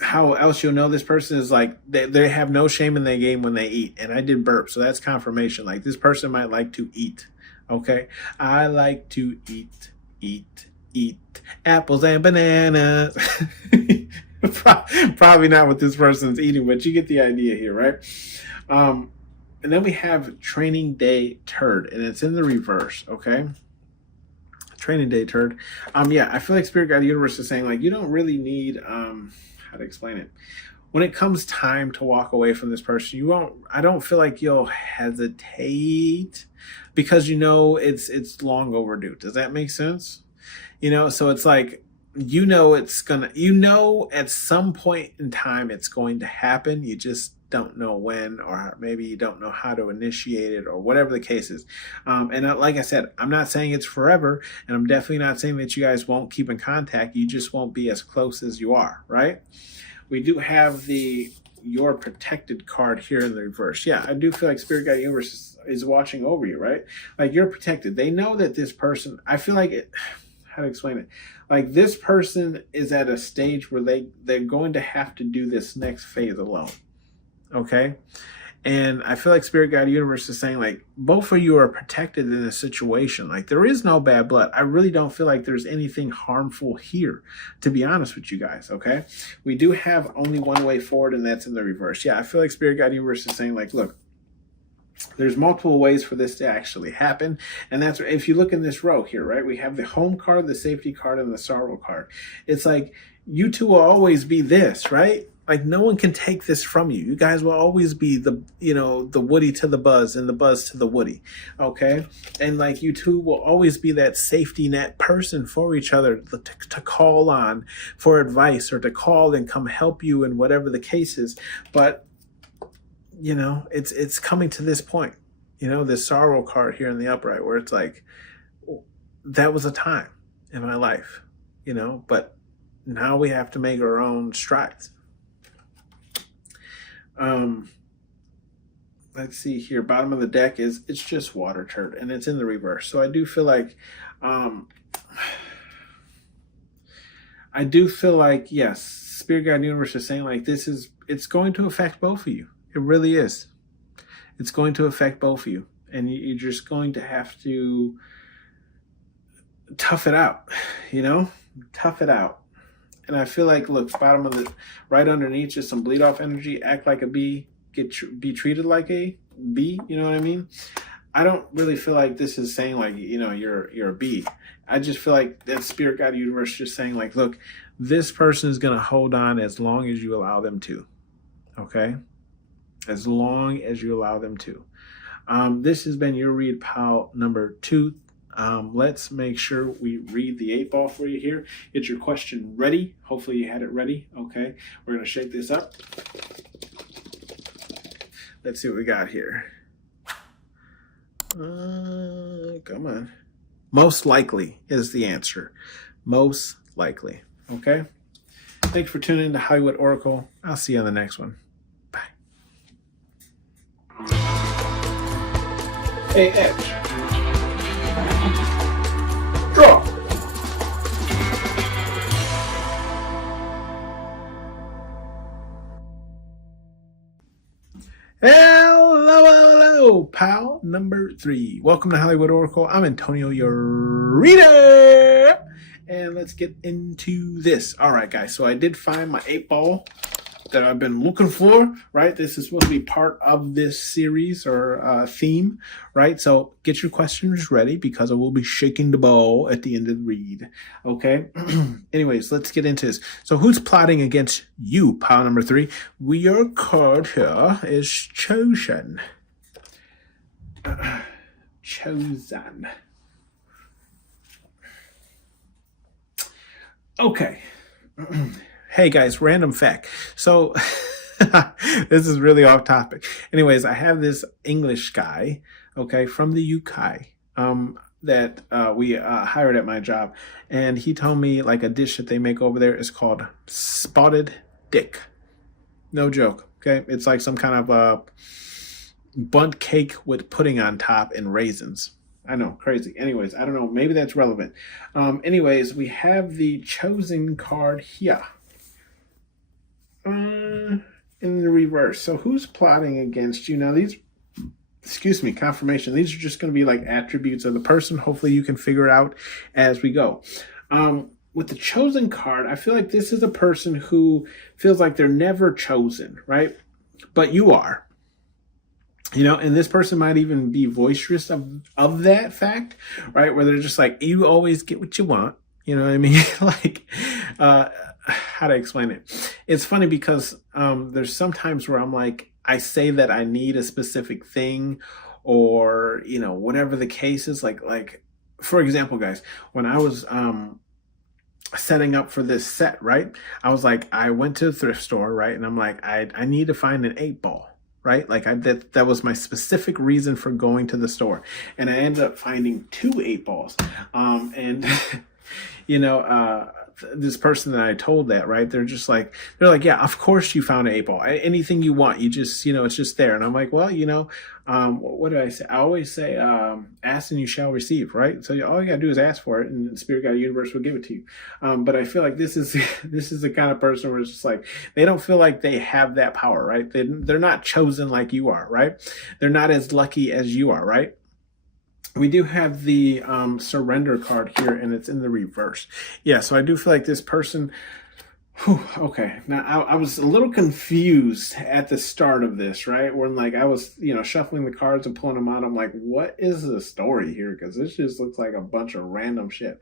how else you'll know this person is like they have no shame in their game when they eat. And I did burp, so that's confirmation. Like this person might like to eat. Okay, I like to eat apples and bananas. Probably not what this person's eating, but you get the idea here, right? And then we have Training Day Turd, and it's in the reverse, okay? Training Day Turd. Yeah, I feel like Spirit Guide Universe is saying, like, you don't really need, how to explain it? When it comes time to walk away from this person, I don't feel like you'll hesitate because it's long overdue. Does that make sense? So it's like, at some point in time it's going to happen. You just don't know when, or maybe you don't know how to initiate it, or whatever the case is. Like I said, I'm not saying it's forever, and I'm definitely not saying that you guys won't keep in contact. You just won't be as close as you are, right? We do have the You're Protected card here in the reverse. Yeah, I do feel like Spirit Guide Universe is watching over you, right? Like you're protected. They know that this person, I feel like it, how to explain it? Like this person is at a stage where they're going to have to do this next phase alone. Okay? And I feel like Spirit Guide Universe is saying, like, both of you are protected in this situation. Like, there is no bad blood. I really don't feel like there's anything harmful here, to be honest with you guys, okay? We do have only one way forward, and that's in the reverse. Yeah, I feel like Spirit Guide Universe is saying, like, look, there's multiple ways for this to actually happen. And that's, if you look in this row here, right, we have the home card, the safety card, and the sorrow card. It's like, you two will always be this, right? Like, no one can take this from you. You guys will always be the, you know, the Woody to the Buzz and the Buzz to the Woody, okay? And, like, you two will always be that safety net person for each other to call on for advice or to call and come help you in whatever the case is. But, you know, it's coming to this point, you know, this sorrow card here in the upright where it's like, that was a time in my life, you know, but now we have to make our own strides. Let's see here. Bottom of the deck it's just water turd, and it's in the reverse. So I do feel like, yes, Spirit Guide Universe is saying, like, it's going to affect both of you. It really is. It's going to affect both of you, and you're just going to have to tough it out, you know, tough it out. And I feel like, look, bottom of the right underneath, just some bleed off energy. Act like a bee, be treated like a bee. You know what I mean? I don't really feel like this is saying, like, you know, you're a bee. I just feel like that Spirit Guide Universe just saying, like, look, this person is gonna hold on as long as you allow them to. Okay, as long as you allow them to. This has been your read, pal number 2. Let's make sure we read the 8 ball for you here. Get your question ready. Hopefully you had it ready. Okay, we're going to shake this up. Let's see what we got here. Come on. Most likely is the answer. Most likely. Okay. Thanks for tuning in to Hollywood Oracle. I'll see you on the next one. Bye. Hey, Edge. Draw. Hello, pal number 3. Welcome to Hollywood Oracle. I'm Antonio, your reader. And let's get into this. All right, guys. So I did find my 8 ball that I've been looking for, right? This is supposed to be part of this series or theme, right? So get your questions ready because I will be shaking the ball at the end of the read, okay? Anyways, let's get into this. So who's plotting against you, pile number 3? Your card here is Chosen. Chosen. Okay. Hey guys, random fact. So this is really off topic. Anyways, I have this English guy, okay, from the UK, that we hired at my job, and he told me, like, a dish that they make over there is called spotted dick. No joke. Okay, it's like some kind of bundt cake with pudding on top and raisins. I know, crazy. Anyways, I don't know. Maybe that's relevant. Anyways, we have the Chosen card here. In the reverse. So who's plotting against you? Now these, excuse me, confirmation. These are just going to be like attributes of the person. Hopefully you can figure it out as we go. With the Chosen card, I feel like this is a person who feels like they're never chosen, right? But you are. You know, and this person might even be boisterous of that fact, right? Where they're just like, you always get what you want. You know what I mean? Like, how to explain it? It's funny because there's sometimes where I'm like, I say that I need a specific thing, or, you know, whatever the case is. Like for example, guys, when I was setting up for this set, right? I was like, I went to a thrift store, right? And I'm like, I need to find an 8 ball. Right? Like that was my specific reason for going to the store. And I ended up finding 2 8 balls. And, you know, this person that I told that, right? They're like, yeah, of course you found an 8 ball. Anything you want, you just, it's just there. And I'm like, well, what did I say? I always say, ask and you shall receive, right? So all you gotta do is ask for it, and the Spirit Guide Universe will give it to you. But I feel like this is this is the kind of person where it's just like they don't feel like they have that power, right? They're not chosen like you are, right? They're not as lucky as you are, right? We do have the surrender card here, and it's in the reverse. Yeah, so I do feel like this person. Whew, okay, now I was a little confused at the start of this, right? When like I was, shuffling the cards and pulling them out. I'm like, what is the story here? Because this just looks like a bunch of random shit.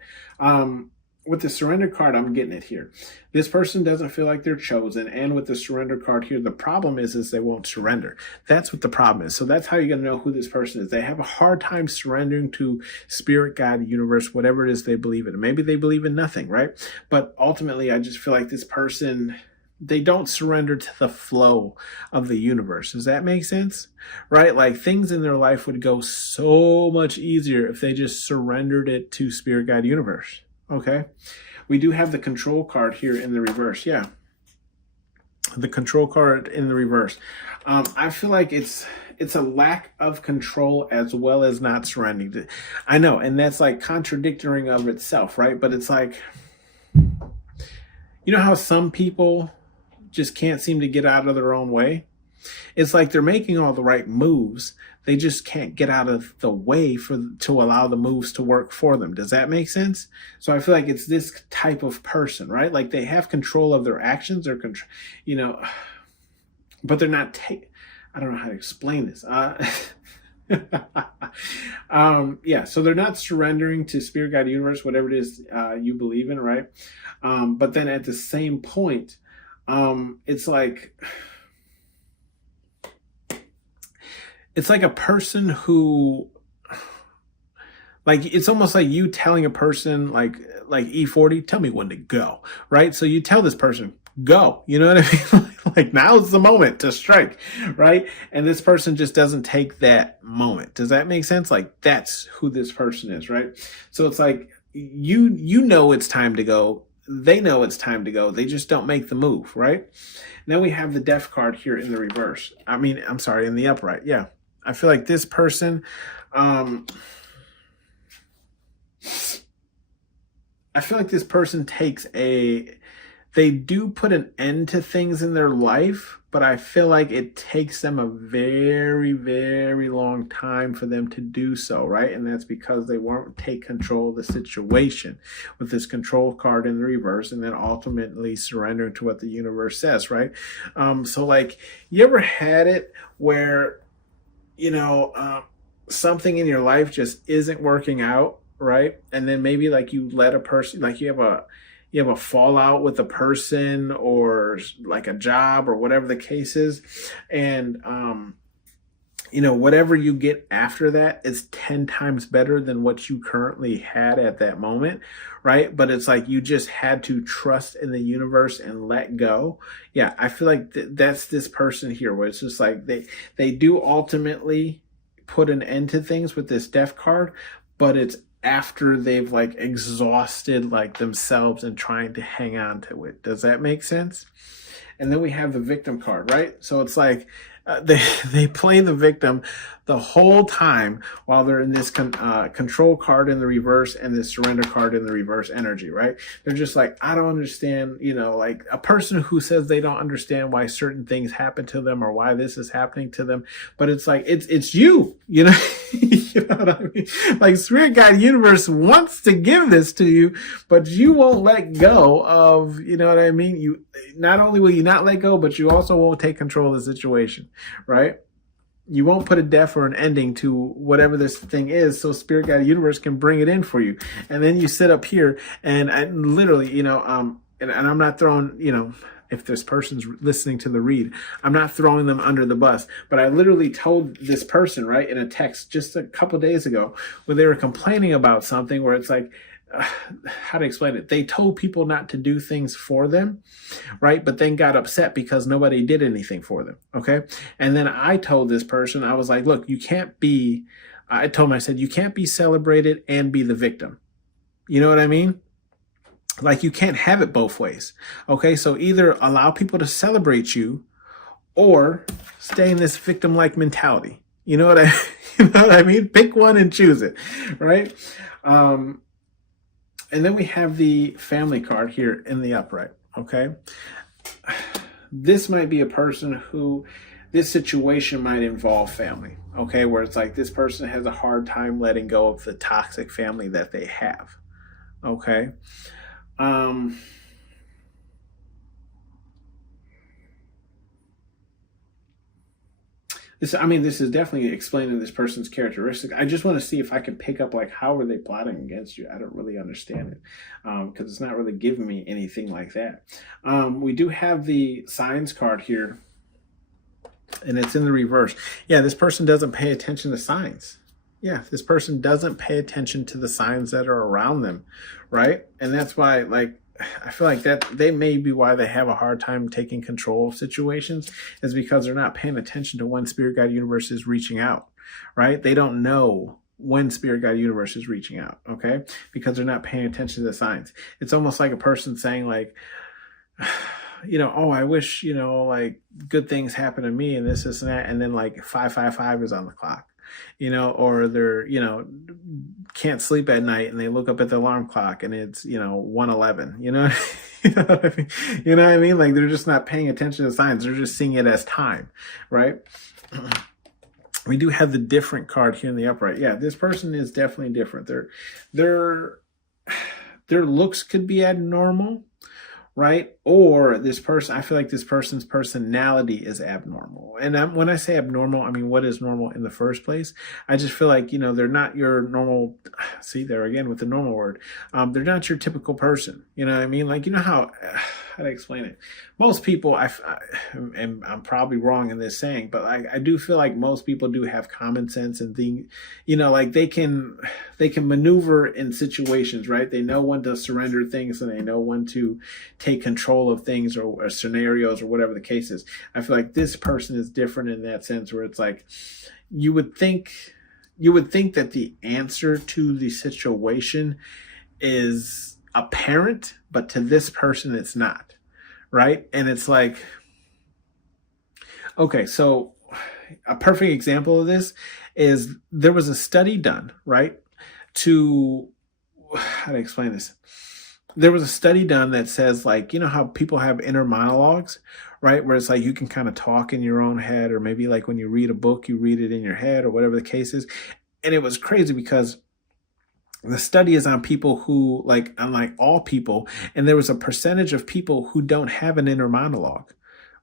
With the surrender card, I'm getting it here. This person doesn't feel like they're chosen. And with the surrender card here, the problem is they won't surrender. That's what the problem is. So that's how you're going to know who this person is. They have a hard time surrendering to Spirit, God, universe, whatever it is they believe in. Maybe they believe in nothing, right? But ultimately, I just feel like this person, they don't surrender to the flow of the universe. Does that make sense? Right? Like things in their life would go so much easier if they just surrendered it to Spirit, God, universe. Okay, we do have the control card here in the reverse. Yeah, the control card in the reverse. I feel like it's a lack of control as well as not surrendering. I know, and that's like contradicting of itself, right? But it's like, how some people just can't seem to get out of their own way? It's like they're making all the right moves. They just can't get out of the way to allow the moves to work for them. Does that make sense? So I feel like it's this type of person, right? Like they have control of their actions or but they're not I don't know how to explain this. Yeah, so they're not surrendering to Spirit, God, universe, whatever it is you believe in, right? But then at the same point, it's like a person who, like, it's almost like you telling a person like E40, tell me when to go, right? So you tell this person, go, you know what I mean? Like now's the moment to strike, right? And this person just doesn't take that moment. Does that make sense? Like that's who this person is, right? So it's like, you know it's time to go. They know it's time to go. They just don't make the move, right? Now we have the Death card here in the reverse. I'm sorry, in the upright. Yeah. I feel like this person, I feel like this person they do put an end to things in their life, but I feel like it takes them a very, very long time for them to do so, right? And that's because they won't take control of the situation with this control card in the reverse and then ultimately surrendering to what the universe says, right? So like, you ever had it where something in your life just isn't working out, right? And then maybe like you let a person, like you have a fallout with a person or like a job or whatever the case is. And, whatever you get after that is 10 times better than what you currently had at that moment, right? But it's like you just had to trust in the universe and let go. Yeah, I feel like that's this person here, where it's just like they do ultimately put an end to things with this Death card, but it's after they've like exhausted like themselves and trying to hang on to it. Does that make sense? And then we have the Victim card, right? So it's like they play the victim the whole time while they're in this control card in the reverse and this surrender card in the reverse energy, right? They're just like, I don't understand, like a person who says they don't understand why certain things happen to them or why this is happening to them. But it's like, it's you, you know what I mean? Like Spirit Guide Universe wants to give this to you, but you won't let go of, you know what I mean? You not only will you not let go, but you also won't take control of the situation, right? You won't put a death or an ending to whatever this thing is, so Spirit Guide Universe can bring it in for you. And then you sit up here and I literally, and I'm not throwing, if this person's listening to the read, I'm not throwing them under the bus, but I literally told this person, right, in a text just a couple days ago where they were complaining about something where it's like, how to explain it? They told people not to do things for them, right? But then got upset because nobody did anything for them. Okay. And then I told this person, I was like, look, I told him, I said, you can't be celebrated and be the victim. You know what I mean? Like, you can't have it both ways. Okay, so either allow people to celebrate you or stay in this victim-like mentality. You know what I you know what I mean? Pick one and choose it, right? And then we have the family card here in the upright, okay? This might be a person who this situation might involve family, okay? Where it's like this person has a hard time letting go of the toxic family that they have, okay? This is definitely explaining this person's characteristic. I just want to see if I can pick up, like, how are they plotting against you? I don't really understand it because it's not really giving me anything like that. We do have the signs card here, and it's in the reverse. Yeah, this person doesn't pay attention to signs. Yeah, this person doesn't pay attention to the signs that are around them, right? And that's why, like, I feel like that they may be why they have a hard time taking control of situations, is because they're not paying attention to when Spirit Guide Universe is reaching out, right? They don't know when Spirit Guide Universe is reaching out, okay? Because they're not paying attention to the signs. It's almost like a person saying, like, oh, I wish, like, good things happen to me and this and that. And then, like, 555 is on the clock, or they're, can't sleep at night and they look up at the alarm clock and it's, 1:11, you know what I mean? You know what I mean? Like, they're just not paying attention to signs. They're just seeing it as time, right? We do have the different card here in the upright. Yeah, this person is definitely different. Their looks could be abnormal, right? Or this person, I feel like this person's personality is abnormal. And when I say abnormal, I mean, what is normal in the first place? I just feel like, they're not your normal, see there again with the normal word. They're not your typical person. You know what I mean? Like, how to explain it? Most people, and I'm probably wrong in this saying, but I do feel like most people do have common sense and think, like they can maneuver in situations, right? They know when to surrender things and they know when to take control of things or scenarios or whatever the case is. I feel like this person is different in that sense, where it's like you would think that the answer to the situation is apparent, but to this person it's not, right? And it's like, okay, so a perfect example of this is there was a study done, right? How to explain this? There was a study done that says, like, how people have inner monologues, right? Where it's like you can kind of talk in your own head, or maybe like when you read a book, you read it in your head or whatever the case is. And it was crazy because the study is on people who, like, unlike all people, and there was a percentage of people who don't have an inner monologue,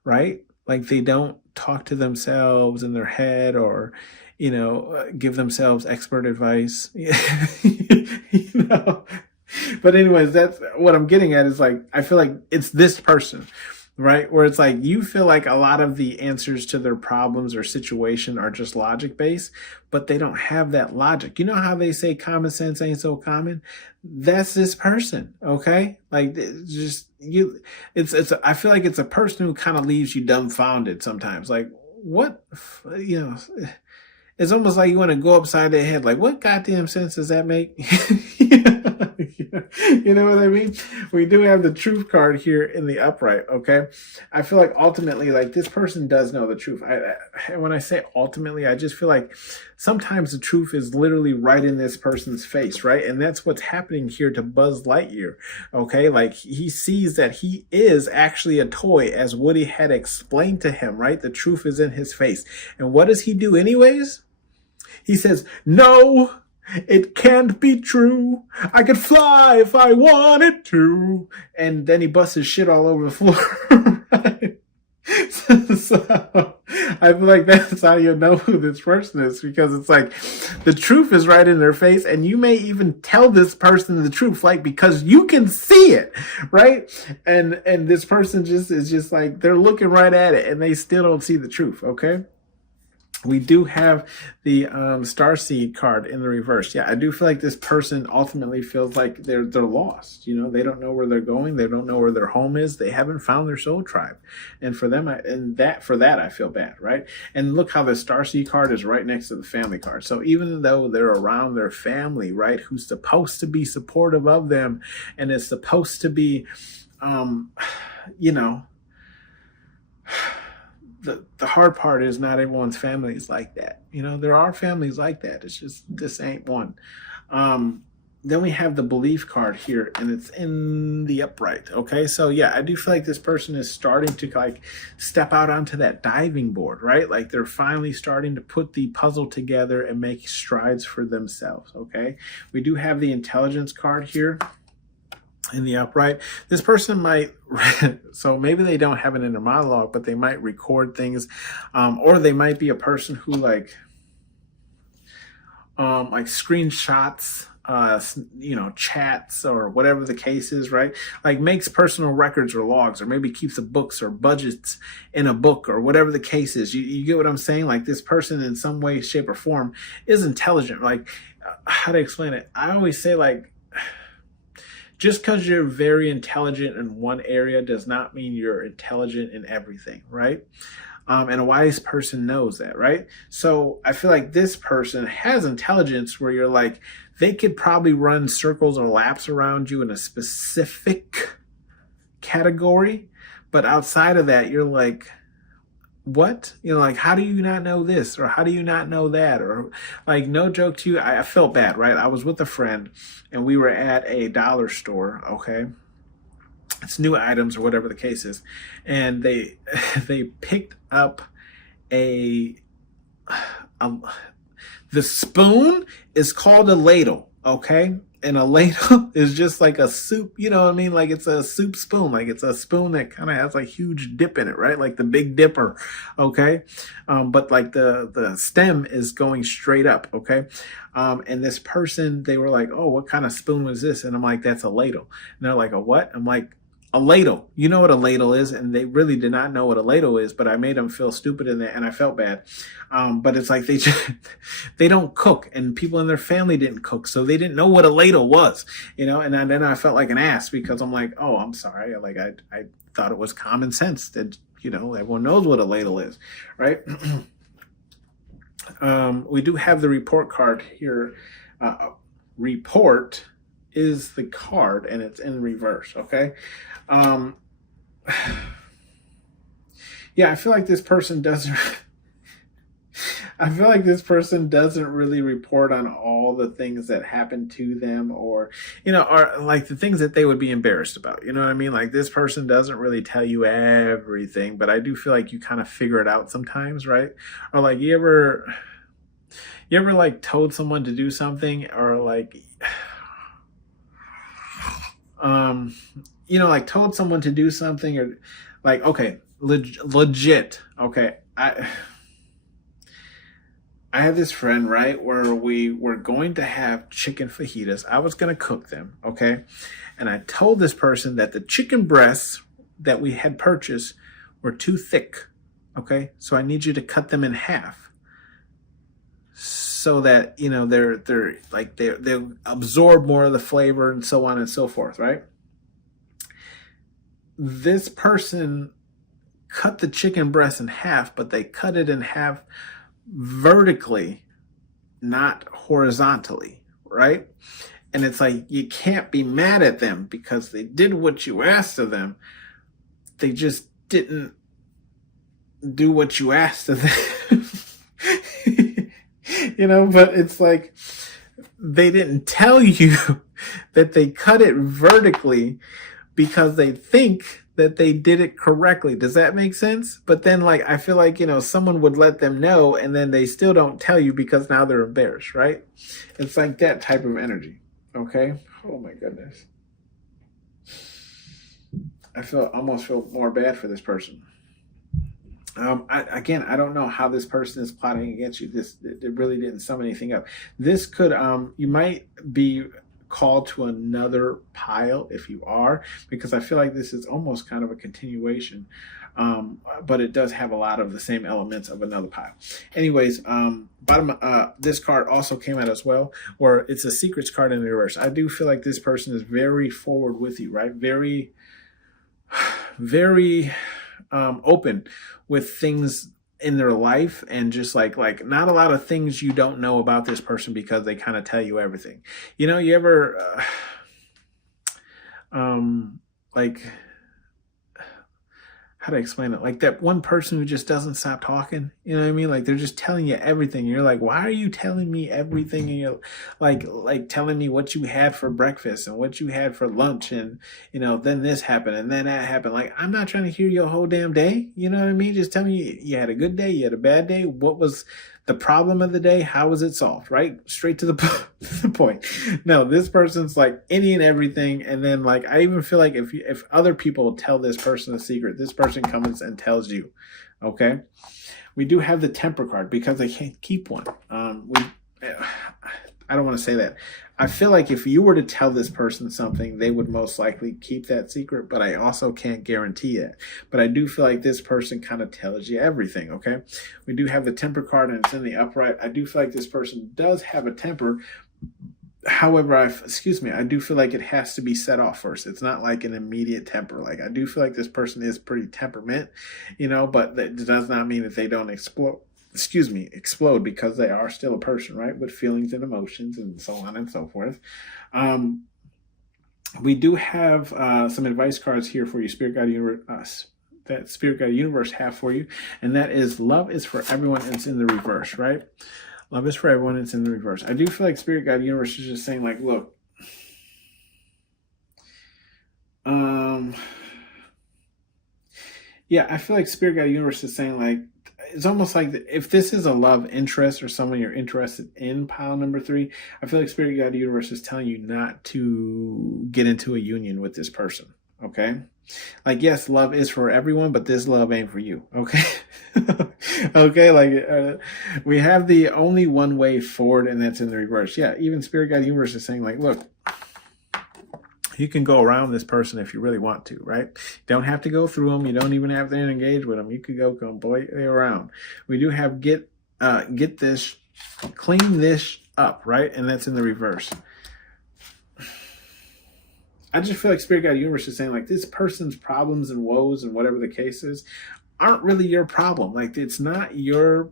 right? Like, they don't talk to themselves in their head or, give themselves expert advice, But anyways, that's what I'm getting at, is like, I feel like it's this person, right? Where it's like, you feel like a lot of the answers to their problems or situation are just logic based, but they don't have that logic. You know how they say common sense ain't so common? That's this person. Okay. Like, I feel like it's a person who kind of leaves you dumbfounded sometimes. Like, what, it's almost like you want to go upside their head. Like, what goddamn sense does that make? You know what I mean? We do have the truth card here in the upright, okay? I feel like ultimately, like, this person does know the truth. When I say ultimately, I just feel like sometimes the truth is literally right in this person's face, right? And that's what's happening here to Buzz Lightyear, okay? Like, he sees that he is actually a toy, as Woody had explained to him, right? The truth is in his face. And what does he do anyways? He says, no, it can't be true. I could fly if I wanted to. And then he busts his shit all over the floor. Right? So I feel like that's how you know who this person is, because it's like the truth is right in their face, and you may even tell this person the truth, like, because you can see it, right? And this person is just like, they're looking right at it and they still don't see the truth, okay? We do have the Starseed card in the reverse. Yeah, I do feel like this person ultimately feels like they're lost. You know, they don't know where they're going. They don't know where their home is. They haven't found their soul tribe, and for them, for that, I feel bad, right? And look how the Starseed card is right next to the family card. So even though they're around their family, right, who's supposed to be supportive of them, and is supposed to be, you know. The hard part is not everyone's family is like that. You know, there are families like that. It's just this ain't one. Then we have the belief card here, and it's in the upright. Okay, so yeah, I do feel like this person is starting to like step out onto that diving board, right? Like they're finally starting to put the puzzle together and make strides for themselves. Okay, we do have the intelligence card here in the upright. This person might, so maybe they don't have an inner monologue, but they might record things, or they might be a person who like screenshots, you know, chats or whatever the case is, right? Like makes personal records or logs, or maybe keeps a books or budgets in a book or whatever the case is. You get what I'm saying? Like this person in some way, shape or form is intelligent. Like how to explain it? I always say like, just because you're very intelligent in one area does not mean you're intelligent in everything, right? And a wise person knows that, right? So I feel like this person has intelligence where you're like, they could probably run circles or laps around you in a specific category. But outside of that, you're like, what? You know, like, how do you not know this? Or how do you not know that? Or like, no joke to you, I felt bad, right? I was with a friend and we were at a dollar store, okay? It's new items or whatever the case is. And they picked up the spoon is called a ladle, okay? And a ladle is just like a soup, you know what I mean? Like it's a soup spoon, like it's a spoon that kind of has like huge dip in it, right? Like the Big Dipper, okay? But like the stem is going straight up, okay? And this person, they were like, oh, what kind of spoon was this? And I'm like, that's a ladle. And they're like, a what? I'm like, a ladle. You know what a ladle is, and they really did not know what a ladle is, but I made them feel stupid in that, and I felt bad. But it's like they don't cook, and people in their family didn't cook, so they didn't know what a ladle was, you know. And then I felt like an ass because I'm like, oh, I'm sorry. Like I thought it was common sense that, you know, everyone knows what a ladle is, right? We do have the report card here. Report is the card, and it's in reverse, okay? Yeah, I feel like this person doesn't really report on all the things that happen to them, or, you know, or like the things that they would be embarrassed about. You know what I mean? Like this person doesn't really tell you everything, but I do feel like you kind of figure it out sometimes, right? Or like you ever like told someone to do something, or like you know, like told someone to do something, or like, okay, legit. Okay. I had this friend, right, where we were going to have chicken fajitas. I was going to cook them. Okay. And I told this person that the chicken breasts that we had purchased were too thick. Okay. So I need you to cut them in half so that, you know, they'll absorb more of the flavor and so on and so forth. Right. This person cut the chicken breast in half, but they cut it in half vertically, not horizontally, right? And it's like, you can't be mad at them because they did what you asked of them. They just didn't do what you asked of them. You know, but it's like, they didn't tell you that they cut it vertically because they think that they did it correctly. Does that make sense? But then, like, I feel like, you know, someone would let them know and then they still don't tell you because now they're embarrassed, right? It's like that type of energy. Okay. Oh my goodness. I almost feel more bad for this person. I don't know how this person is plotting against you. It really didn't sum anything up. This could, you might be called to another pile if you are, because I feel like this is almost kind of a continuation. but it does have a lot of the same elements of another pile. Anyways, this card also came out as well, where it's a secrets card in the reverse. I do feel like this person is very forward with you, right? Very, very open with things in their life, and just like not a lot of things you don't know about this person because they kind of tell you everything. You know, you ever like, how to explain it? Like that one person who just doesn't stop talking. You know what I mean? Like they're just telling you everything. You're like, why are you telling me everything? And you're like telling me what you had for breakfast and what you had for lunch, and you know, then this happened and then that happened. Like, I'm not trying to hear your whole damn day. You know what I mean? Just tell me you had a good day, you had a bad day. What was the problem of the day? How was it solved? Right? Straight to the point. No, this person's like any and everything. And then like, I even feel like if other people tell this person a secret, this person comes and tells you. Okay. We do have the temper card because they can't keep one. I don't want to say that. I feel like if you were to tell this person something, they would most likely keep that secret, but I also can't guarantee it. But I do feel like this person kind of tells you everything, okay? We do have the temper card, and it's in the upright. I do feel like this person does have a temper. However, I do feel like it has to be set off first. It's not like an immediate temper. Like, I do feel like this person is pretty temperament, you know, but that does not mean that they don't explode, because they are still a person, right? With feelings and emotions and so on and so forth. We do have some advice cards here for you, Spirit Guide Universe, that Spirit Guide Universe have for you. And that is, love is for everyone, and it's in the reverse, right? Love is for everyone, it's in the reverse. I do feel like Spirit Guide Universe is just saying like, look, yeah, I feel like Spirit Guide Universe is saying like, it's almost like if this is a love interest or someone you're interested in, pile number 3, I feel like Spirit Guide Universe is telling you not to get into a union with this person. Okay. Like, yes, love is for everyone, but this love ain't for you. Okay. Okay. Like, we have the only one way forward, and that's in the reverse. Yeah. Even Spirit Guide Universe is saying like, look, you can go around this person if you really want to, right? You don't have to go through them. You don't even have to engage with them. You could go completely around. We do have get this, clean this up, right? And that's in the reverse. I just feel like Spirit Guide Universe is saying like, this person's problems and woes and whatever the case is aren't really your problem. Like, it's not their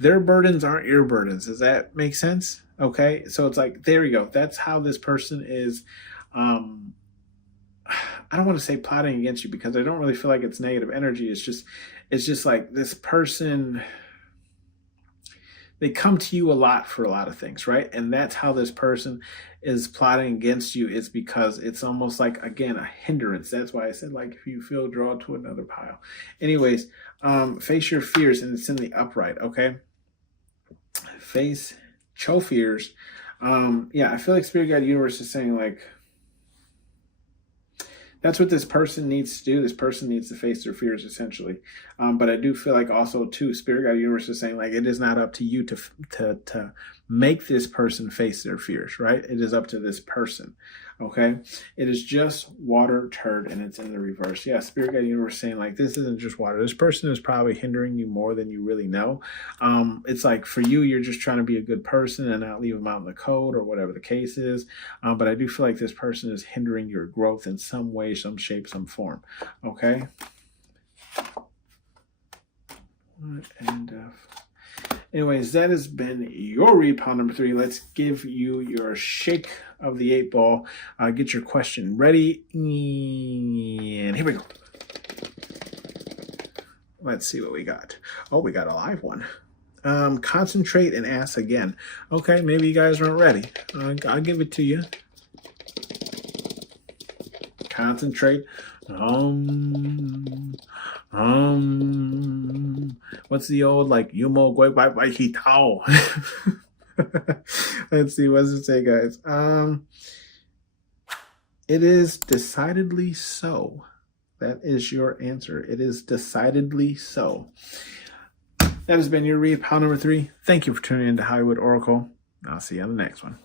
burdens aren't your burdens. Does that make sense? Okay. So it's like, there you go. That's how this person is. I don't want to say plotting against you, because I don't really feel like it's negative energy. It's just like this person, they come to you a lot for a lot of things, right? And that's how this person is plotting against you, is because it's almost like, again, a hindrance. That's why I said, like, if you feel drawn to another pile. Anyways, face your fears, and it's in the upright, okay? Face your fears. Yeah, I feel like Spirit Guide Universe is saying like, that's what this person needs to do. This person needs to face their fears, essentially. But I do feel like also, too, Spirit Guide Universe is saying, like, it is not up to you to make this person face their fears, right? It is up to this person, okay? It is just water, turd, and it's in the reverse. Yeah, Spirit Guide Universe saying, like, this isn't just water. This person is probably hindering you more than you really know. It's like, for you, you're just trying to be a good person and not leave them out in the cold or whatever the case is. But I do feel like this person is hindering your growth in some way, some shape, some form, okay? And anyways, that has been your read, pile number 3. Let's give you your shake of the 8 ball. Get your question ready, and here we go. Let's see what we got. Oh, we got a live one. Concentrate and ask again. Okay, maybe you guys aren't ready. I'll give it to you. Concentrate. What's the old, like, yumo gui bai bai hi tao? Let's see, what does it say, guys? It is decidedly so. That is your answer. It is decidedly so. That has been your read, pile number 3. Thank you for tuning in to Hollywood Oracle. I'll see you on the next one.